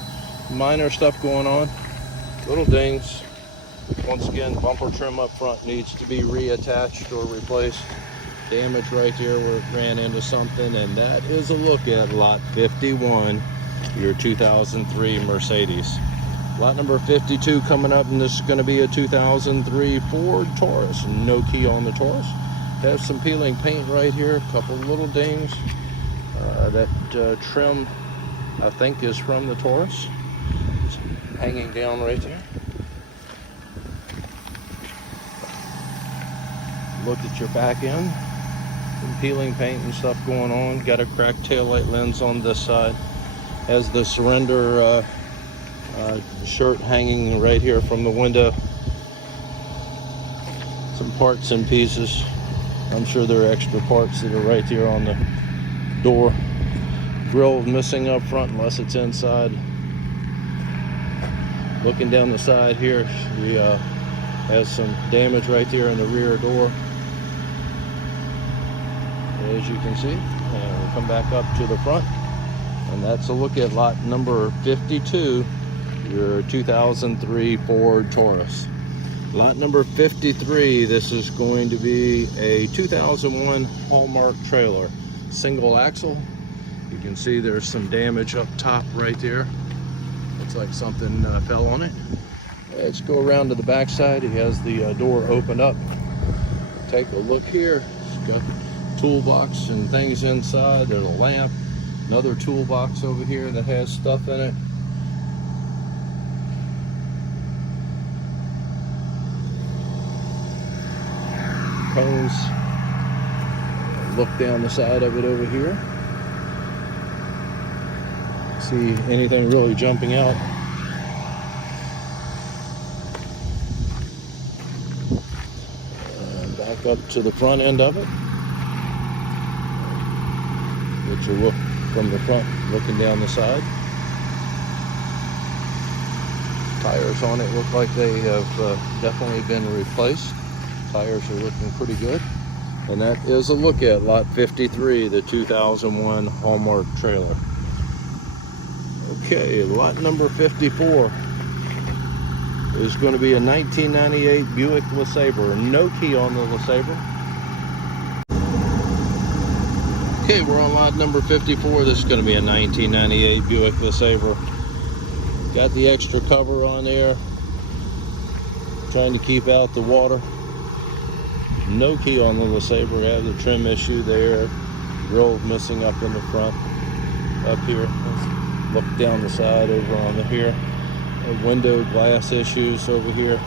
Minor stuff going on. Little dings. Once again, bumper trim up front needs to be reattached or replaced. Damage right there where it ran into something. And that is a look at lot 51, your 2003 Mercedes. Lot number 52 coming up, and this is going to be a 2003 Ford Taurus. No key on the Taurus. Has some peeling paint right here, a couple little dings. That trim, I think, is from the Taurus. It's hanging down right there. Look at your back end. Some peeling paint and stuff going on. Got a cracked taillight lens on this side. Has the Surrender shirt hanging right here from the window. Some parts and pieces. I'm sure there are extra parts that are right there on the door. Grill missing up front unless it's inside. Looking down the side here, she Has some damage right there in the rear door, as you can see. And we'll come back up to the front, and that's a look at lot number 52, your 2003 Ford Taurus. Lot number 53, this is going to be a 2001 Hallmark trailer, single axle. You can see there's some damage up top right there. Looks like something fell on it. Let's go around to the back side. He has the door opened up. Take a look here. It's got toolbox and things inside. There's a lamp. Another toolbox over here that has stuff in it. Cones. Look down the side of it over here. See anything really jumping out. And back up to the front end of it. Get your look from the front, looking down the side. Tires on it look like they have definitely been replaced. Tires are looking pretty good. And that is a look at lot 53, the 2001 Hallmark trailer. Okay, lot number 54 is going to be a 1998 Buick LeSabre. No key on the LeSabre. Okay, we're on lot number 54. This is going to be a 1998 Buick LeSabre. Got the extra cover on there. Trying to keep out the water. No key on the LeSabre. Have the trim issue there. Grill missing up in the front. Up here. Let's look down the side over on the here. Window glass issues over here.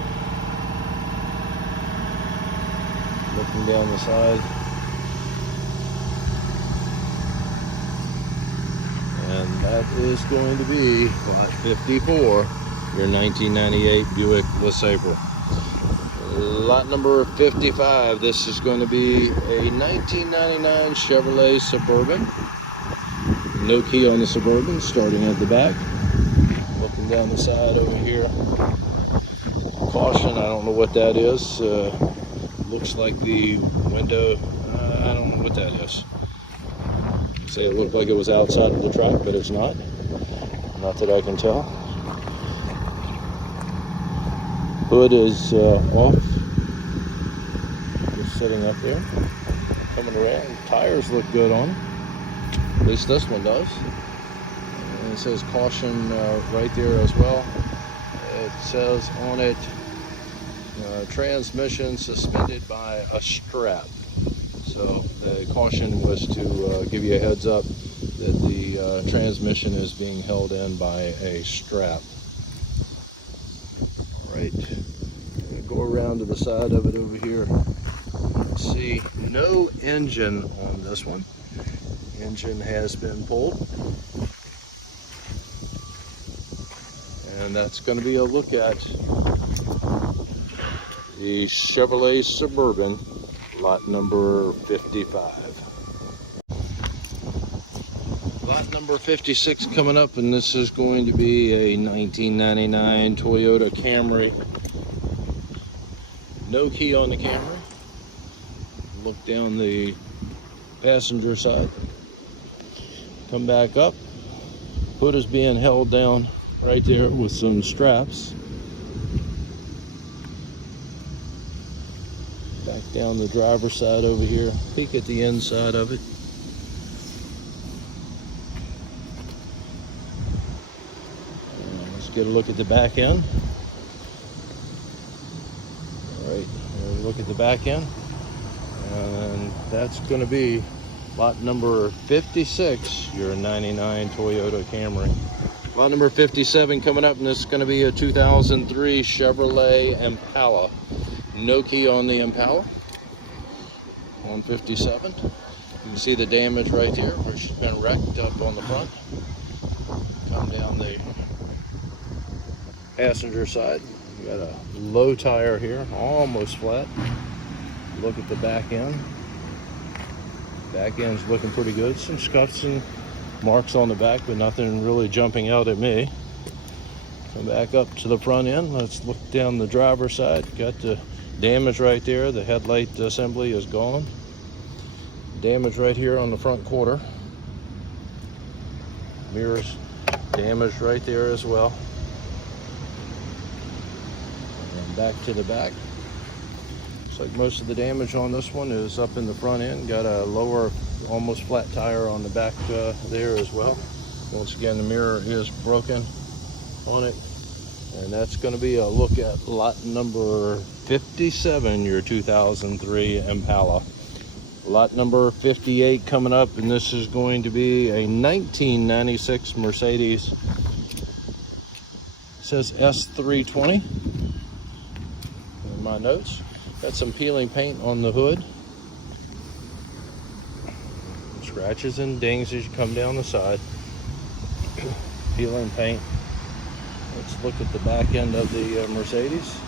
Looking down the side. And that is going to be lot 54, your 1998 Buick LeSabre. Lot number 55, this is going to be a 1999 Chevrolet Suburban. No key on the Suburban, starting at the back. Looking down the side over here. Caution, I don't know what that is. Looks like the window, I don't know what that is. Say it looked like it was outside of the track, but it's not. Not that I can tell. Hood is off. Just sitting up there. Coming around. Tires look good on it. At least this one does. And it says caution right there as well. It says on it, transmission suspended by a strap. So the caution was to give you a heads up that the transmission is being held in by a strap. Right. Go around to the side of it over here. See, no engine on this one. Engine has been pulled. And that's going to be a look at the Chevrolet Suburban, lot number 55. Lot number 56 coming up, and this is going to be a 1999 Toyota Camry. No key on the Camry. Look down the passenger side. Come back up. Hood is being held down right there with some straps. Back down the driver's side over here. Peek at the inside of it. Let's get a look at the back end. All right, look at the back end. And that's going to be lot number 56, your 99 Toyota Camry. Lot number 57 coming up, and this is going to be a 2003 Chevrolet Impala. No key on the Impala. On 57. You can see the damage right here, which has been wrecked up on the front. Come down the passenger side. You got a low tire here, almost flat. Look at the back end. Back end's looking pretty good. Some scuffs and marks on the back, but nothing really jumping out at me. Come back up to the front end. Let's look down the driver's side. Got the damage right there. The headlight assembly is gone. Damage right here on the front quarter. Mirrors damaged right there as well. And back to the back. Looks like most of the damage on this one is up in the front end. Got a lower, almost flat tire on the back there as well. Once again, the mirror is broken on it. And that's going to be a look at lot number 57, your 2003 Impala. Lot number 58 coming up, and this is going to be a 1996 Mercedes. It says S320 in my notes. Got some peeling paint on the hood. Scratches and dings as you come down the side. Peeling paint. Let's look at the back end of the Mercedes.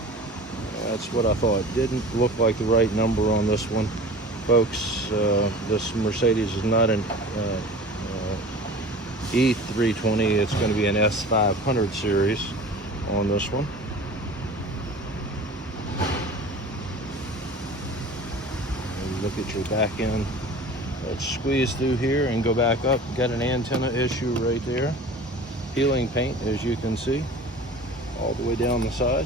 That's what I thought. Didn't look like the right number on this one. Folks, this Mercedes is not an E320. It's going to be an S500 series on this one. And look at your back end. Let's squeeze through here and go back up. Got an antenna issue right there. Peeling paint, as you can see, all the way down the side.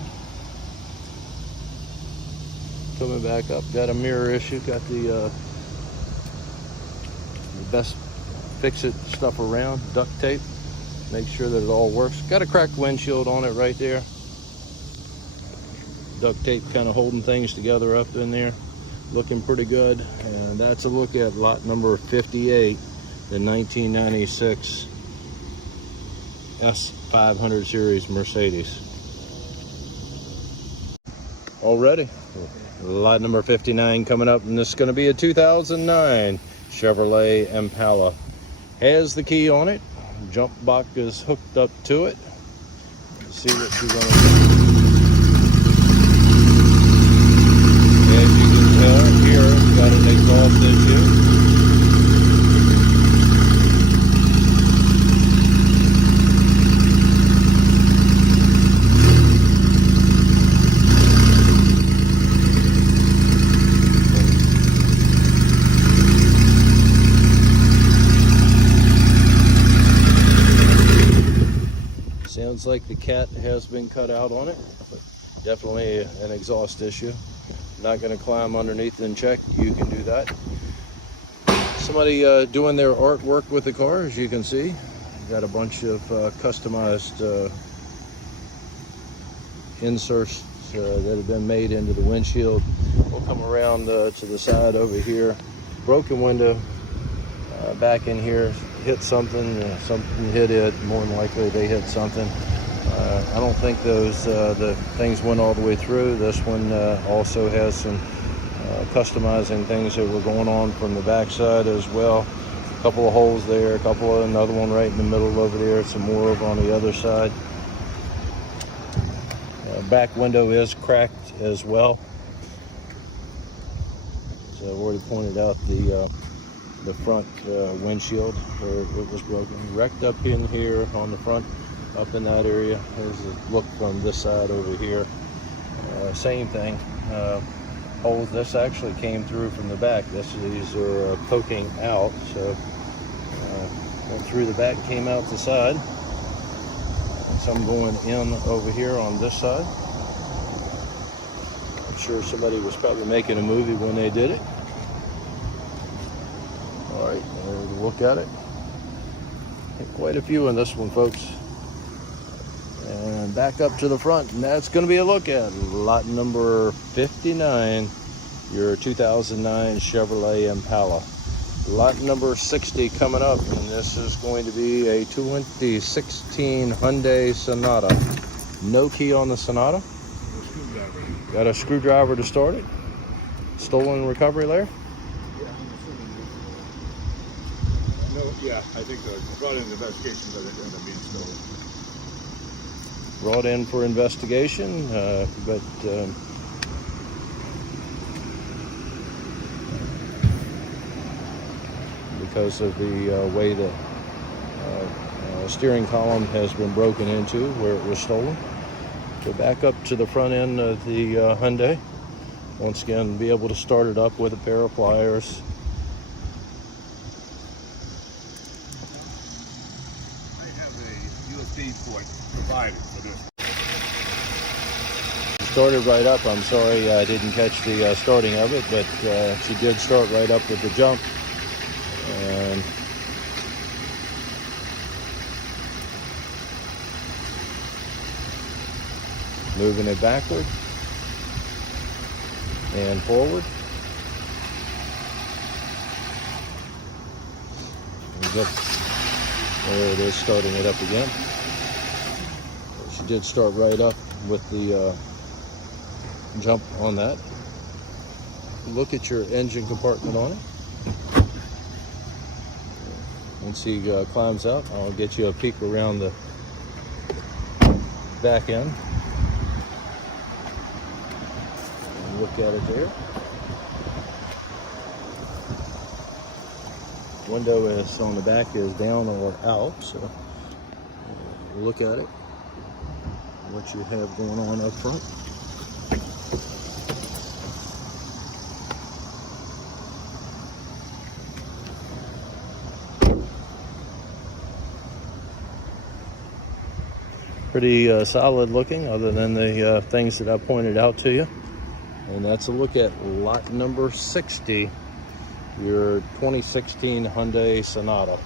Coming back up, got a mirror issue, got the best fix-it stuff around, duct tape, make sure that it all works. Got a cracked windshield on it right there. Duct tape kind of holding things together up in there, looking pretty good. And that's a look at lot number 58, the 1996 S500 series Mercedes. Already. Lot number 59 coming up, and this is going to be a 2009 Chevrolet Impala. Has the key on it. Jump box is hooked up to it. Let's see what you're going to do. As you can tell here, it's got an exhaust issue. Sounds like the cat has been cut out on it, but definitely an exhaust issue. Not going to climb underneath and check. You can do that. Somebody doing their artwork with the car, as you can see. Got a bunch of customized inserts that have been made into the windshield. We'll come around to the side over here. Broken window back in here. Hit something, something hit it. More than likely they hit something. I don't think those the things went all the way through. This one also has some customizing things that were going on from the backside as well. A couple of holes there, another one right in the middle over there, some more over on the other side. Back window is cracked as well. So I've already pointed out the front windshield where it was broken. Wrecked up in here on the front, up in that area. There's a look from this side over here. Same thing. Holes. This actually came through from the back. These are poking out. So went through the back, came out the side. Some going in over here on this side. I'm sure somebody was probably making a movie when they did it. All right, look at it. Quite a few in this one, folks. And back up to the front, and that's going to be a look at lot number 59, your 2009 Chevrolet Impala. Lot number 60 coming up, and this is going to be a 2016 Hyundai Sonata. No key on the Sonata. Got a screwdriver to start it. Stolen recovery layer. Yeah, I think brought in investigations that it ended up being stolen. Brought in for investigation, but because of the way that Steering column has been broken into where it was stolen. Go back up to the front end of the Hyundai. Once again, be able to start it up with a pair of pliers. I have a USB port provided for this. Started right up. I'm sorry I didn't catch the starting of it, but she did start right up with the jump. And moving it backward and forward. There it is, starting it up again. She did start right up with the jump on that. Look at your engine compartment on it. Once he climbs out, I'll get you a peek around the back end. And look at it there. Window is on the back is down or out, so look at it. What you have going on up front. Pretty solid looking, other than the things that I pointed out to you. And that's a look at lot number 60, your 2016 Hyundai Sonata.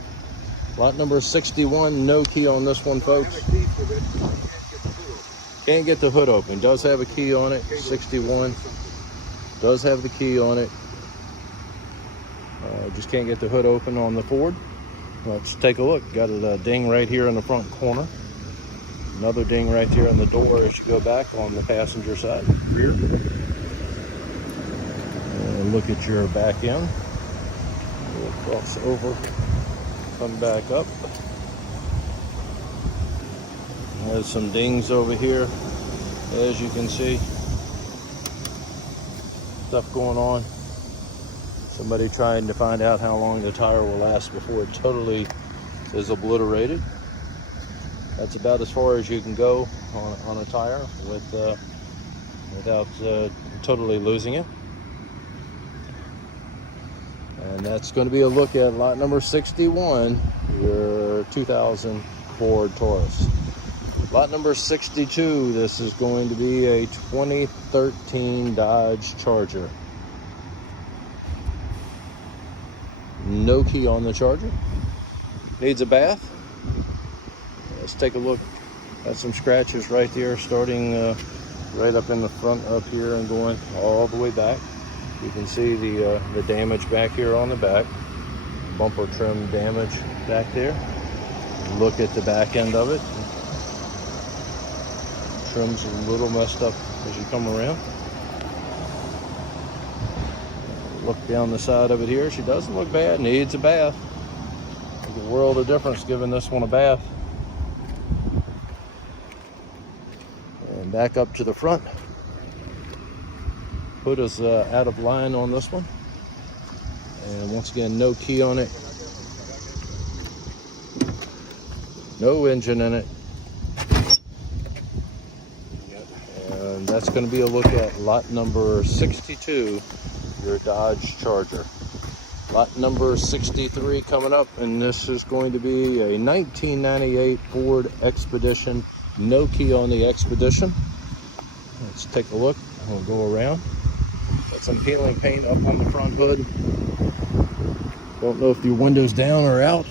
Lot number 61, no key on this one, folks. Can't get the hood open. Does have a key on it. 61 does have the key on it. Just can't get the hood open on the Ford. Let's take a look. Got a ding right here in the front corner. Another ding right here on the door as you go back on the passenger side, rear. And look at your back end. We'll cross over, come back up. There's some dings over here, as you can see. Stuff going on. Somebody trying to find out how long the tire will last before it totally is obliterated. That's about as far as you can go on a tire without totally losing it. And that's going to be a look at lot number 61, your 2000 Ford Taurus. Lot number 62, this is going to be a 2013 Dodge Charger. No key on the Charger. Needs a bath. Let's take a look at some scratches right there, starting right up in the front up here and going all the way back. You can see the damage back here on the back. Bumper trim damage back there. Look at the back end of it. Trim's a little messed up as you come around. Look down the side of it here. She doesn't look bad. Needs a bath. There's a world of difference giving this one a bath. And back up to the front. Hood is out of line on this one. And once again, no key on it. No engine in it. And that's going to be a look at lot number 62, your Dodge Charger. Lot number 63 coming up, and this is going to be a 1998 Ford Expedition. No key on the Expedition. Let's take a look. We'll go around. Got some peeling paint up on the front hood. Don't know if your window's down or out.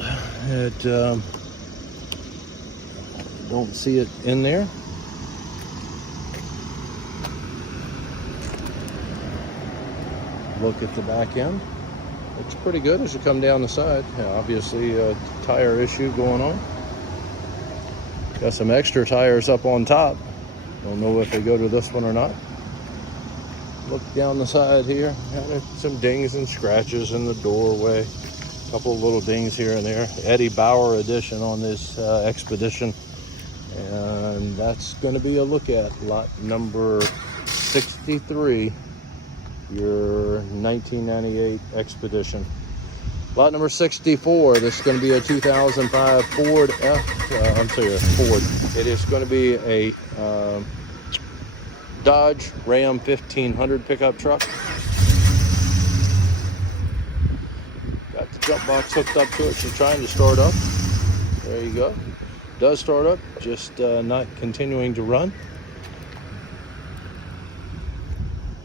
Don't see it in there. Look at the back end. Looks pretty good as you come down the side. Obviously a tire issue going on. Got some extra tires up on top. Don't know if they go to this one or not. Look down the side here. Got some dings and scratches in the doorway. A couple of little dings here and there. Eddie Bauer edition on this Expedition. And that's going to be a look at lot number 63, your 1998 Expedition. Lot number 64, this is going to be a 2005 Ford Ford. It is going to be a Dodge Ram 1500 pickup truck. Got the jump box hooked up to it. She's trying to start up. There you go. Does start up, just not continuing to run.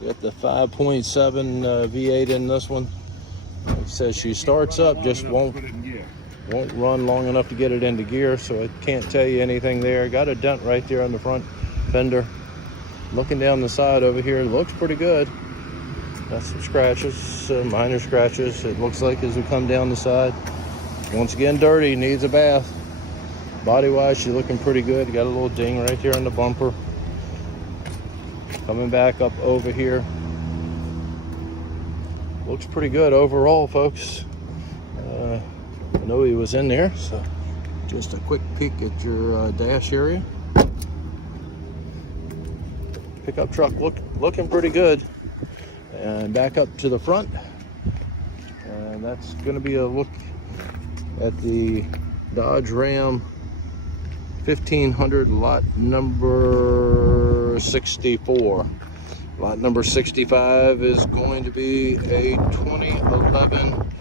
Got the 5.7 V8 in this one. It says she starts up, just won't run long enough to get it into gear, so it can't tell you anything there. Got a dent right there on the front fender. Looking down the side over here, it looks pretty good. Got some scratches, minor scratches, it looks like, as we come down the side. Once again, dirty, needs a bath. Body-wise, she's looking pretty good. Got a little ding right here on the bumper. Coming back up over here. Looks pretty good overall, folks. I know he was in there, so just a quick peek at your dash area. Pickup truck looking pretty good. And back up to the front. And that's going to be a look at the Dodge Ram 1500 lot number 64. Lot number 65 is going to be a 2011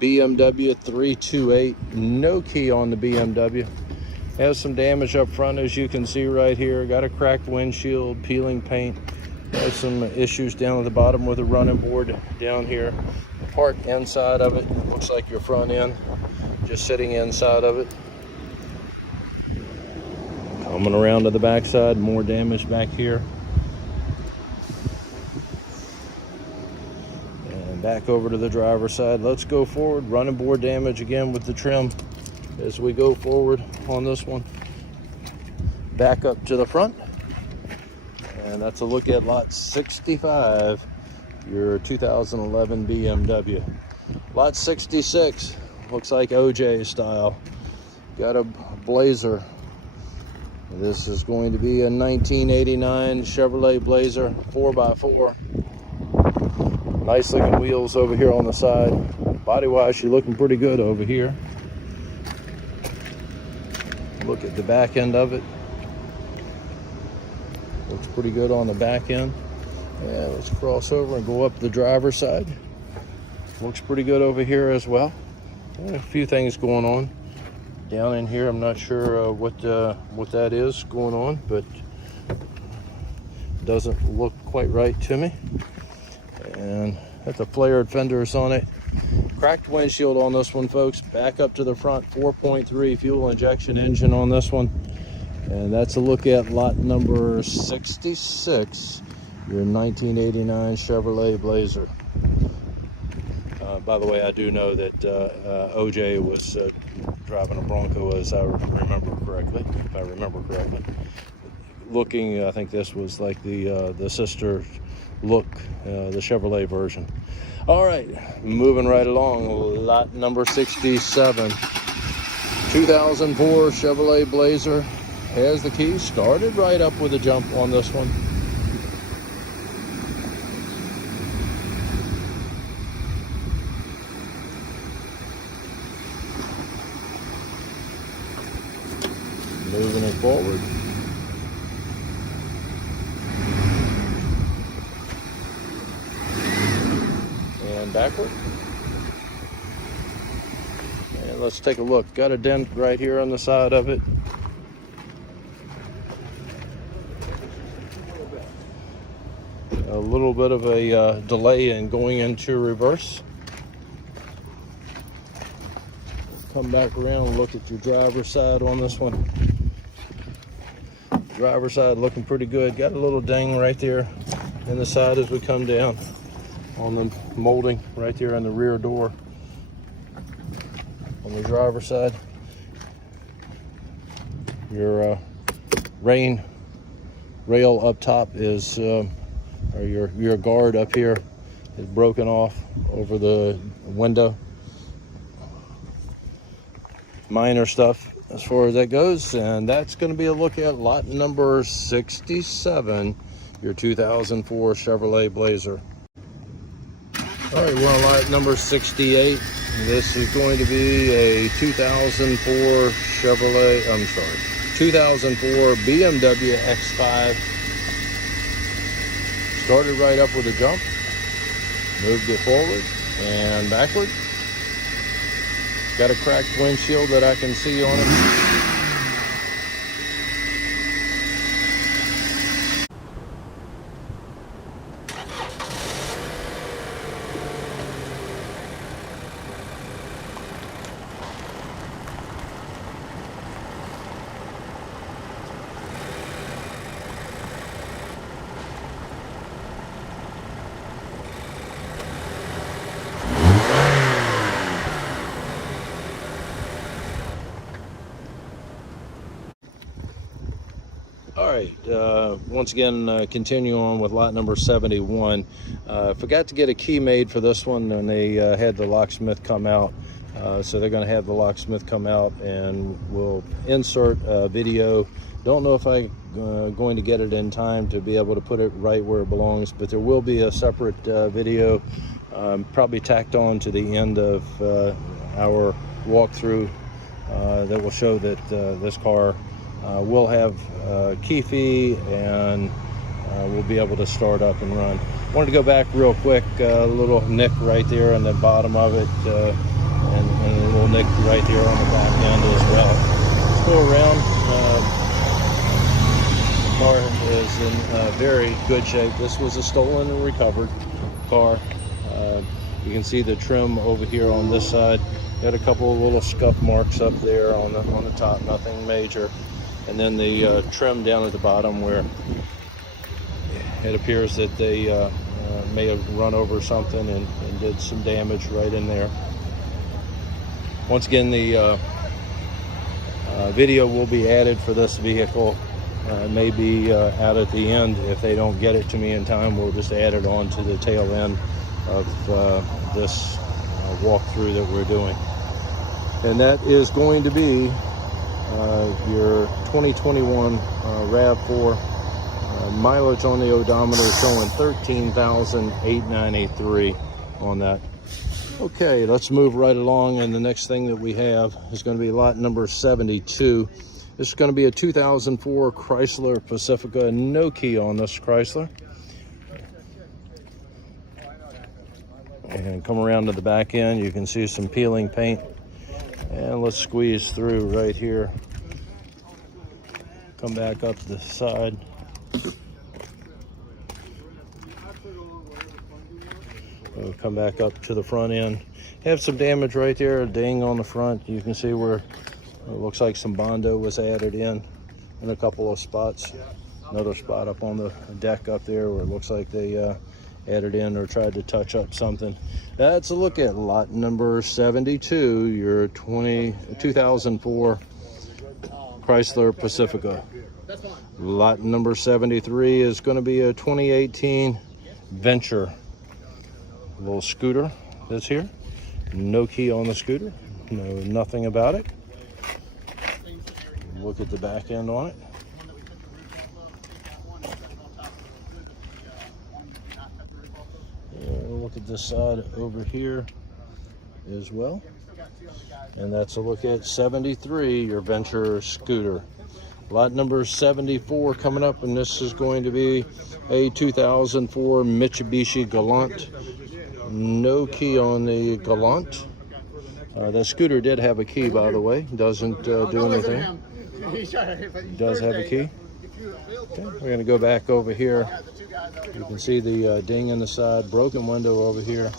BMW 328. No key on the BMW. Has some damage up front, as you can see right here. Got a cracked windshield, peeling paint. Has some issues down at the bottom with the running board down here. The part inside of it looks like your front end, just sitting inside of it. Coming around to the backside, more damage back here. And back over to the driver's side. Let's go forward. Running board damage again with the trim as we go forward on this one. Back up to the front. And that's a look at lot 65, your 2011 BMW. Lot 66, looks like OJ style. Got a Blazer. This is going to be a 1989 Chevrolet Blazer 4x4. Nice looking wheels over here on the side. Body wise, you're looking pretty good over here. Look at the back end of it. Looks pretty good on the back end. Yeah, let's cross over and go up the driver's side. Looks pretty good over here as well. A few things going on down in here. I'm not sure what that is going on, but doesn't look quite right to me. And that's a flared fenders on it. Cracked windshield on this one, folks. Back up to the front. 4.3 fuel injection engine on this one. And that's a look at lot number 66, your 1989 Chevrolet Blazer. By the way, I do know that OJ was driving a Bronco, as I remember correctly, if I remember correctly. Looking, I think this was like the sister look, the Chevrolet version. All right, moving right along, lot number 67, 2004 Chevrolet Blazer. Has the key, started right up with a jump on this one. Moving it forward. And backward. And let's take a look. Got a dent right here on the side of it. A little bit of a delay in going into reverse. Come back around and look at your driver's side on this one. Driver's side looking pretty good. Got a little ding right there in the side as we come down on the molding right there in the rear door on the driver's side. Your rain rail up top is or your guard up here is broken off over the window. Minor stuff as far as that goes, and that's going to be a look at lot number 67, your 2004 Chevrolet Blazer. All right, we're on lot number 68, This is going to be a 2004 2004 BMW X5. Started right up with a jump, moved it forward and backward. Got a cracked windshield that I can see on it. All right, once again, continue on with lot number 71. Forgot to get a key made for this one, and they had the locksmith come out. So they're going to have the locksmith come out and we'll insert a video. Don't know if I'm going to get it in time to be able to put it right where it belongs, but there will be a separate video probably tacked on to the end of our walkthrough that will show that this car will have key fee and we'll be able to start up and run. Wanted to go back real quick, a little nick right there on the bottom of it, and a little nick right there on the back end as well. Let's go around. The car is in very good shape. This was a stolen and recovered car. You can see the trim over here on this side. Got a couple of little scuff marks up there on the top, nothing major. And then the trim down at the bottom where it appears that they may have run over something and did some damage right in there. Once again, the video will be added for this vehicle. May be out at the end. If they don't get it to me in time, we'll just add it on to the tail end of this walkthrough that we're doing. And that is going to be your 2021 RAV4, mileage on the odometer showing 13,893 on that. Okay, let's move right along, and the next thing that we have is going to be lot number 72. This is going to be a 2004 Chrysler Pacifica. No key on this Chrysler. And come around to the back end, you can see some peeling paint. And let's squeeze through right here. Come back up the side. We'll come back up to the front end. Have some damage right there, a ding on the front. You can see where it looks like some Bondo was added in a couple of spots. Another spot up on the deck up there where it looks like they added in or tried to touch up something. That's a look at lot number 72, your 2004 Chrysler Pacifica. Lot number 73 is going to be a 2018 Venture. A little scooter that's here. No key on the scooter. Nothing about it. Look at the back end on it. Look at this side over here as well. And that's a look at 73, your Venture scooter. Lot number 74 coming up, and this is going to be a 2004 Mitsubishi Galant. No key on the Galant. The scooter did have a key, by the way. Doesn't do anything. Does have a key. Okay, we're going to go back over here. You can see the ding in the side, broken window over here,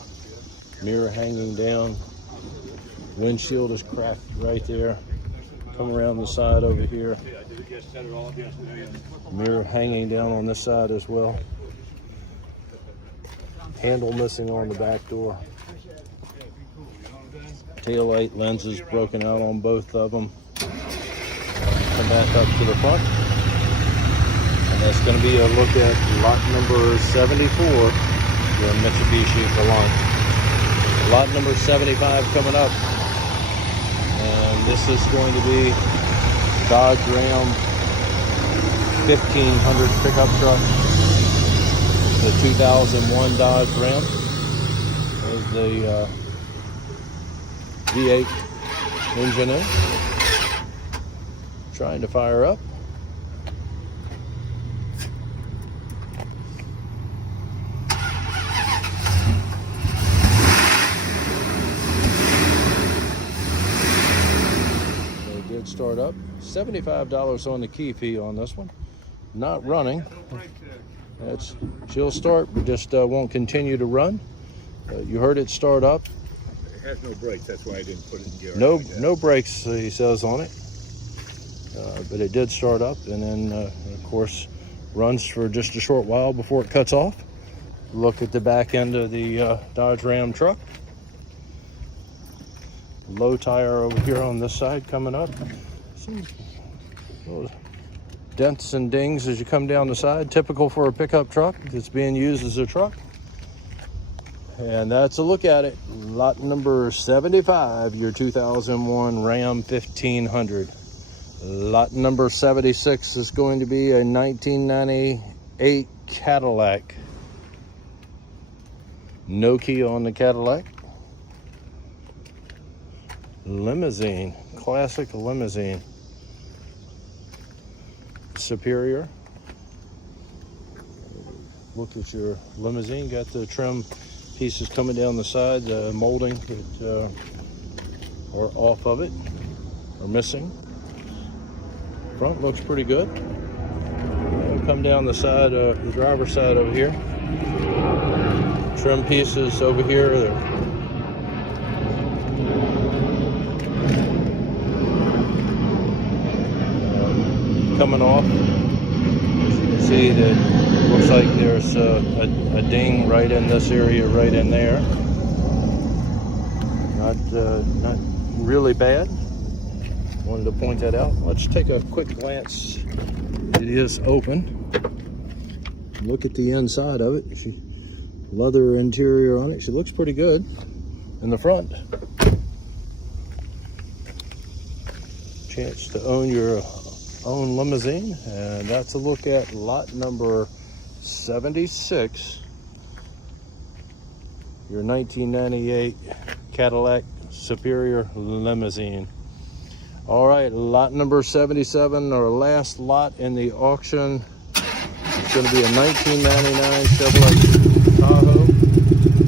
mirror hanging down, windshield is cracked right there. Come around the side over here, mirror hanging down on this side as well. Handle missing on the back door. Tail light lenses broken out on both of them. Come back up to the front. And that's going to be a look at lot number 74, the Mitsubishi Galant. Lot number 75 coming up. And this is going to be Dodge Ram 1500 pickup truck. The 2001 Dodge Ram. There's the V8 engine in. Trying to fire up. It did start up. $75 on the key fee on this one. Not running. She'll start, but just won't continue to run. You heard it start up. It has no brakes, that's why I didn't put it in gear. No brakes, he says on it. But it did start up, and then of course runs for just a short while before it cuts off. Look at the back end of the Dodge Ram truck. Low tire over here on this side coming up. Some little dents and dings as you come down the side, typical for a pickup truck that's being used as a truck. And that's a look at it. Lot number 75, your 2001 Ram 1500. Lot number 76 is going to be a 1998 Cadillac. No key on the Cadillac. Limousine, classic limousine. Superior. Look at your limousine, got the trim pieces coming down the side, the molding that are off of it, or missing. Front looks pretty good. Come down the side, the driver's side over here. Trim pieces over here. Coming off. As you can see, that looks like there's a ding right in this area, right in there. Not really bad. Wanted to point that out. Let's take a quick glance. It is open. Look at the inside of it. Leather interior on it. She looks pretty good in the front. Chance to own your own limousine, and that's a look at lot number 76, your 1998 Cadillac Superior limousine. All right, lot number 77, our last lot in the auction. It's going to be a 1999 Chevrolet Tahoe,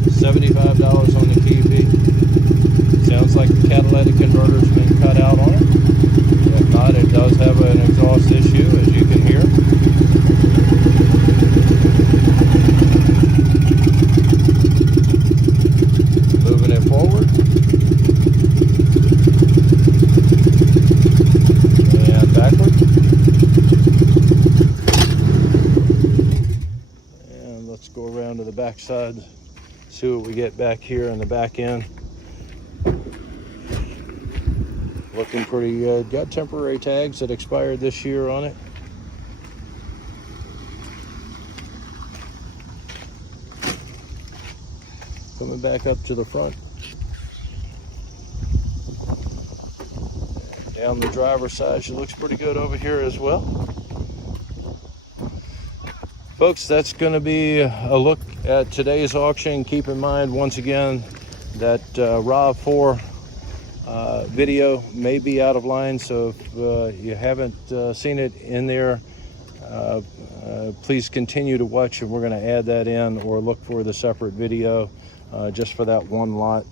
$75 on the key fee. Sounds like the catalytic converter's been cut out on it. If not, it does have an exhaust issue, as you can hear. Moving it forward. And backward. And let's go around to the back side, see what we get back here in the back end. Looking pretty good. Got temporary tags that expired this year on it. Coming back up to the front. Down the driver's side, she looks pretty good over here as well. Folks, that's going to be a look at today's auction. Keep in mind, once again, that RAV4 video may be out of line, so if you haven't seen it in there, please continue to watch, and we're going to add that in, or look for the separate video just for that one lot,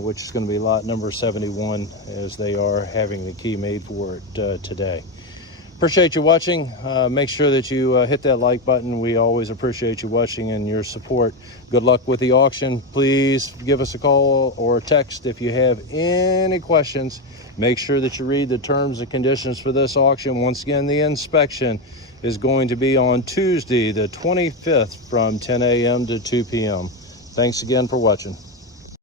which is going to be lot number 71, as they are having the key made for it today. Appreciate you watching. Make sure that you hit that like button. We always appreciate you watching and your support. Good luck with the auction. Please give us a call or a text if you have any questions. Make sure that you read the terms and conditions for this auction. Once again, the inspection is going to be on Tuesday, the 25th, from 10 a.m. to 2 p.m. Thanks again for watching.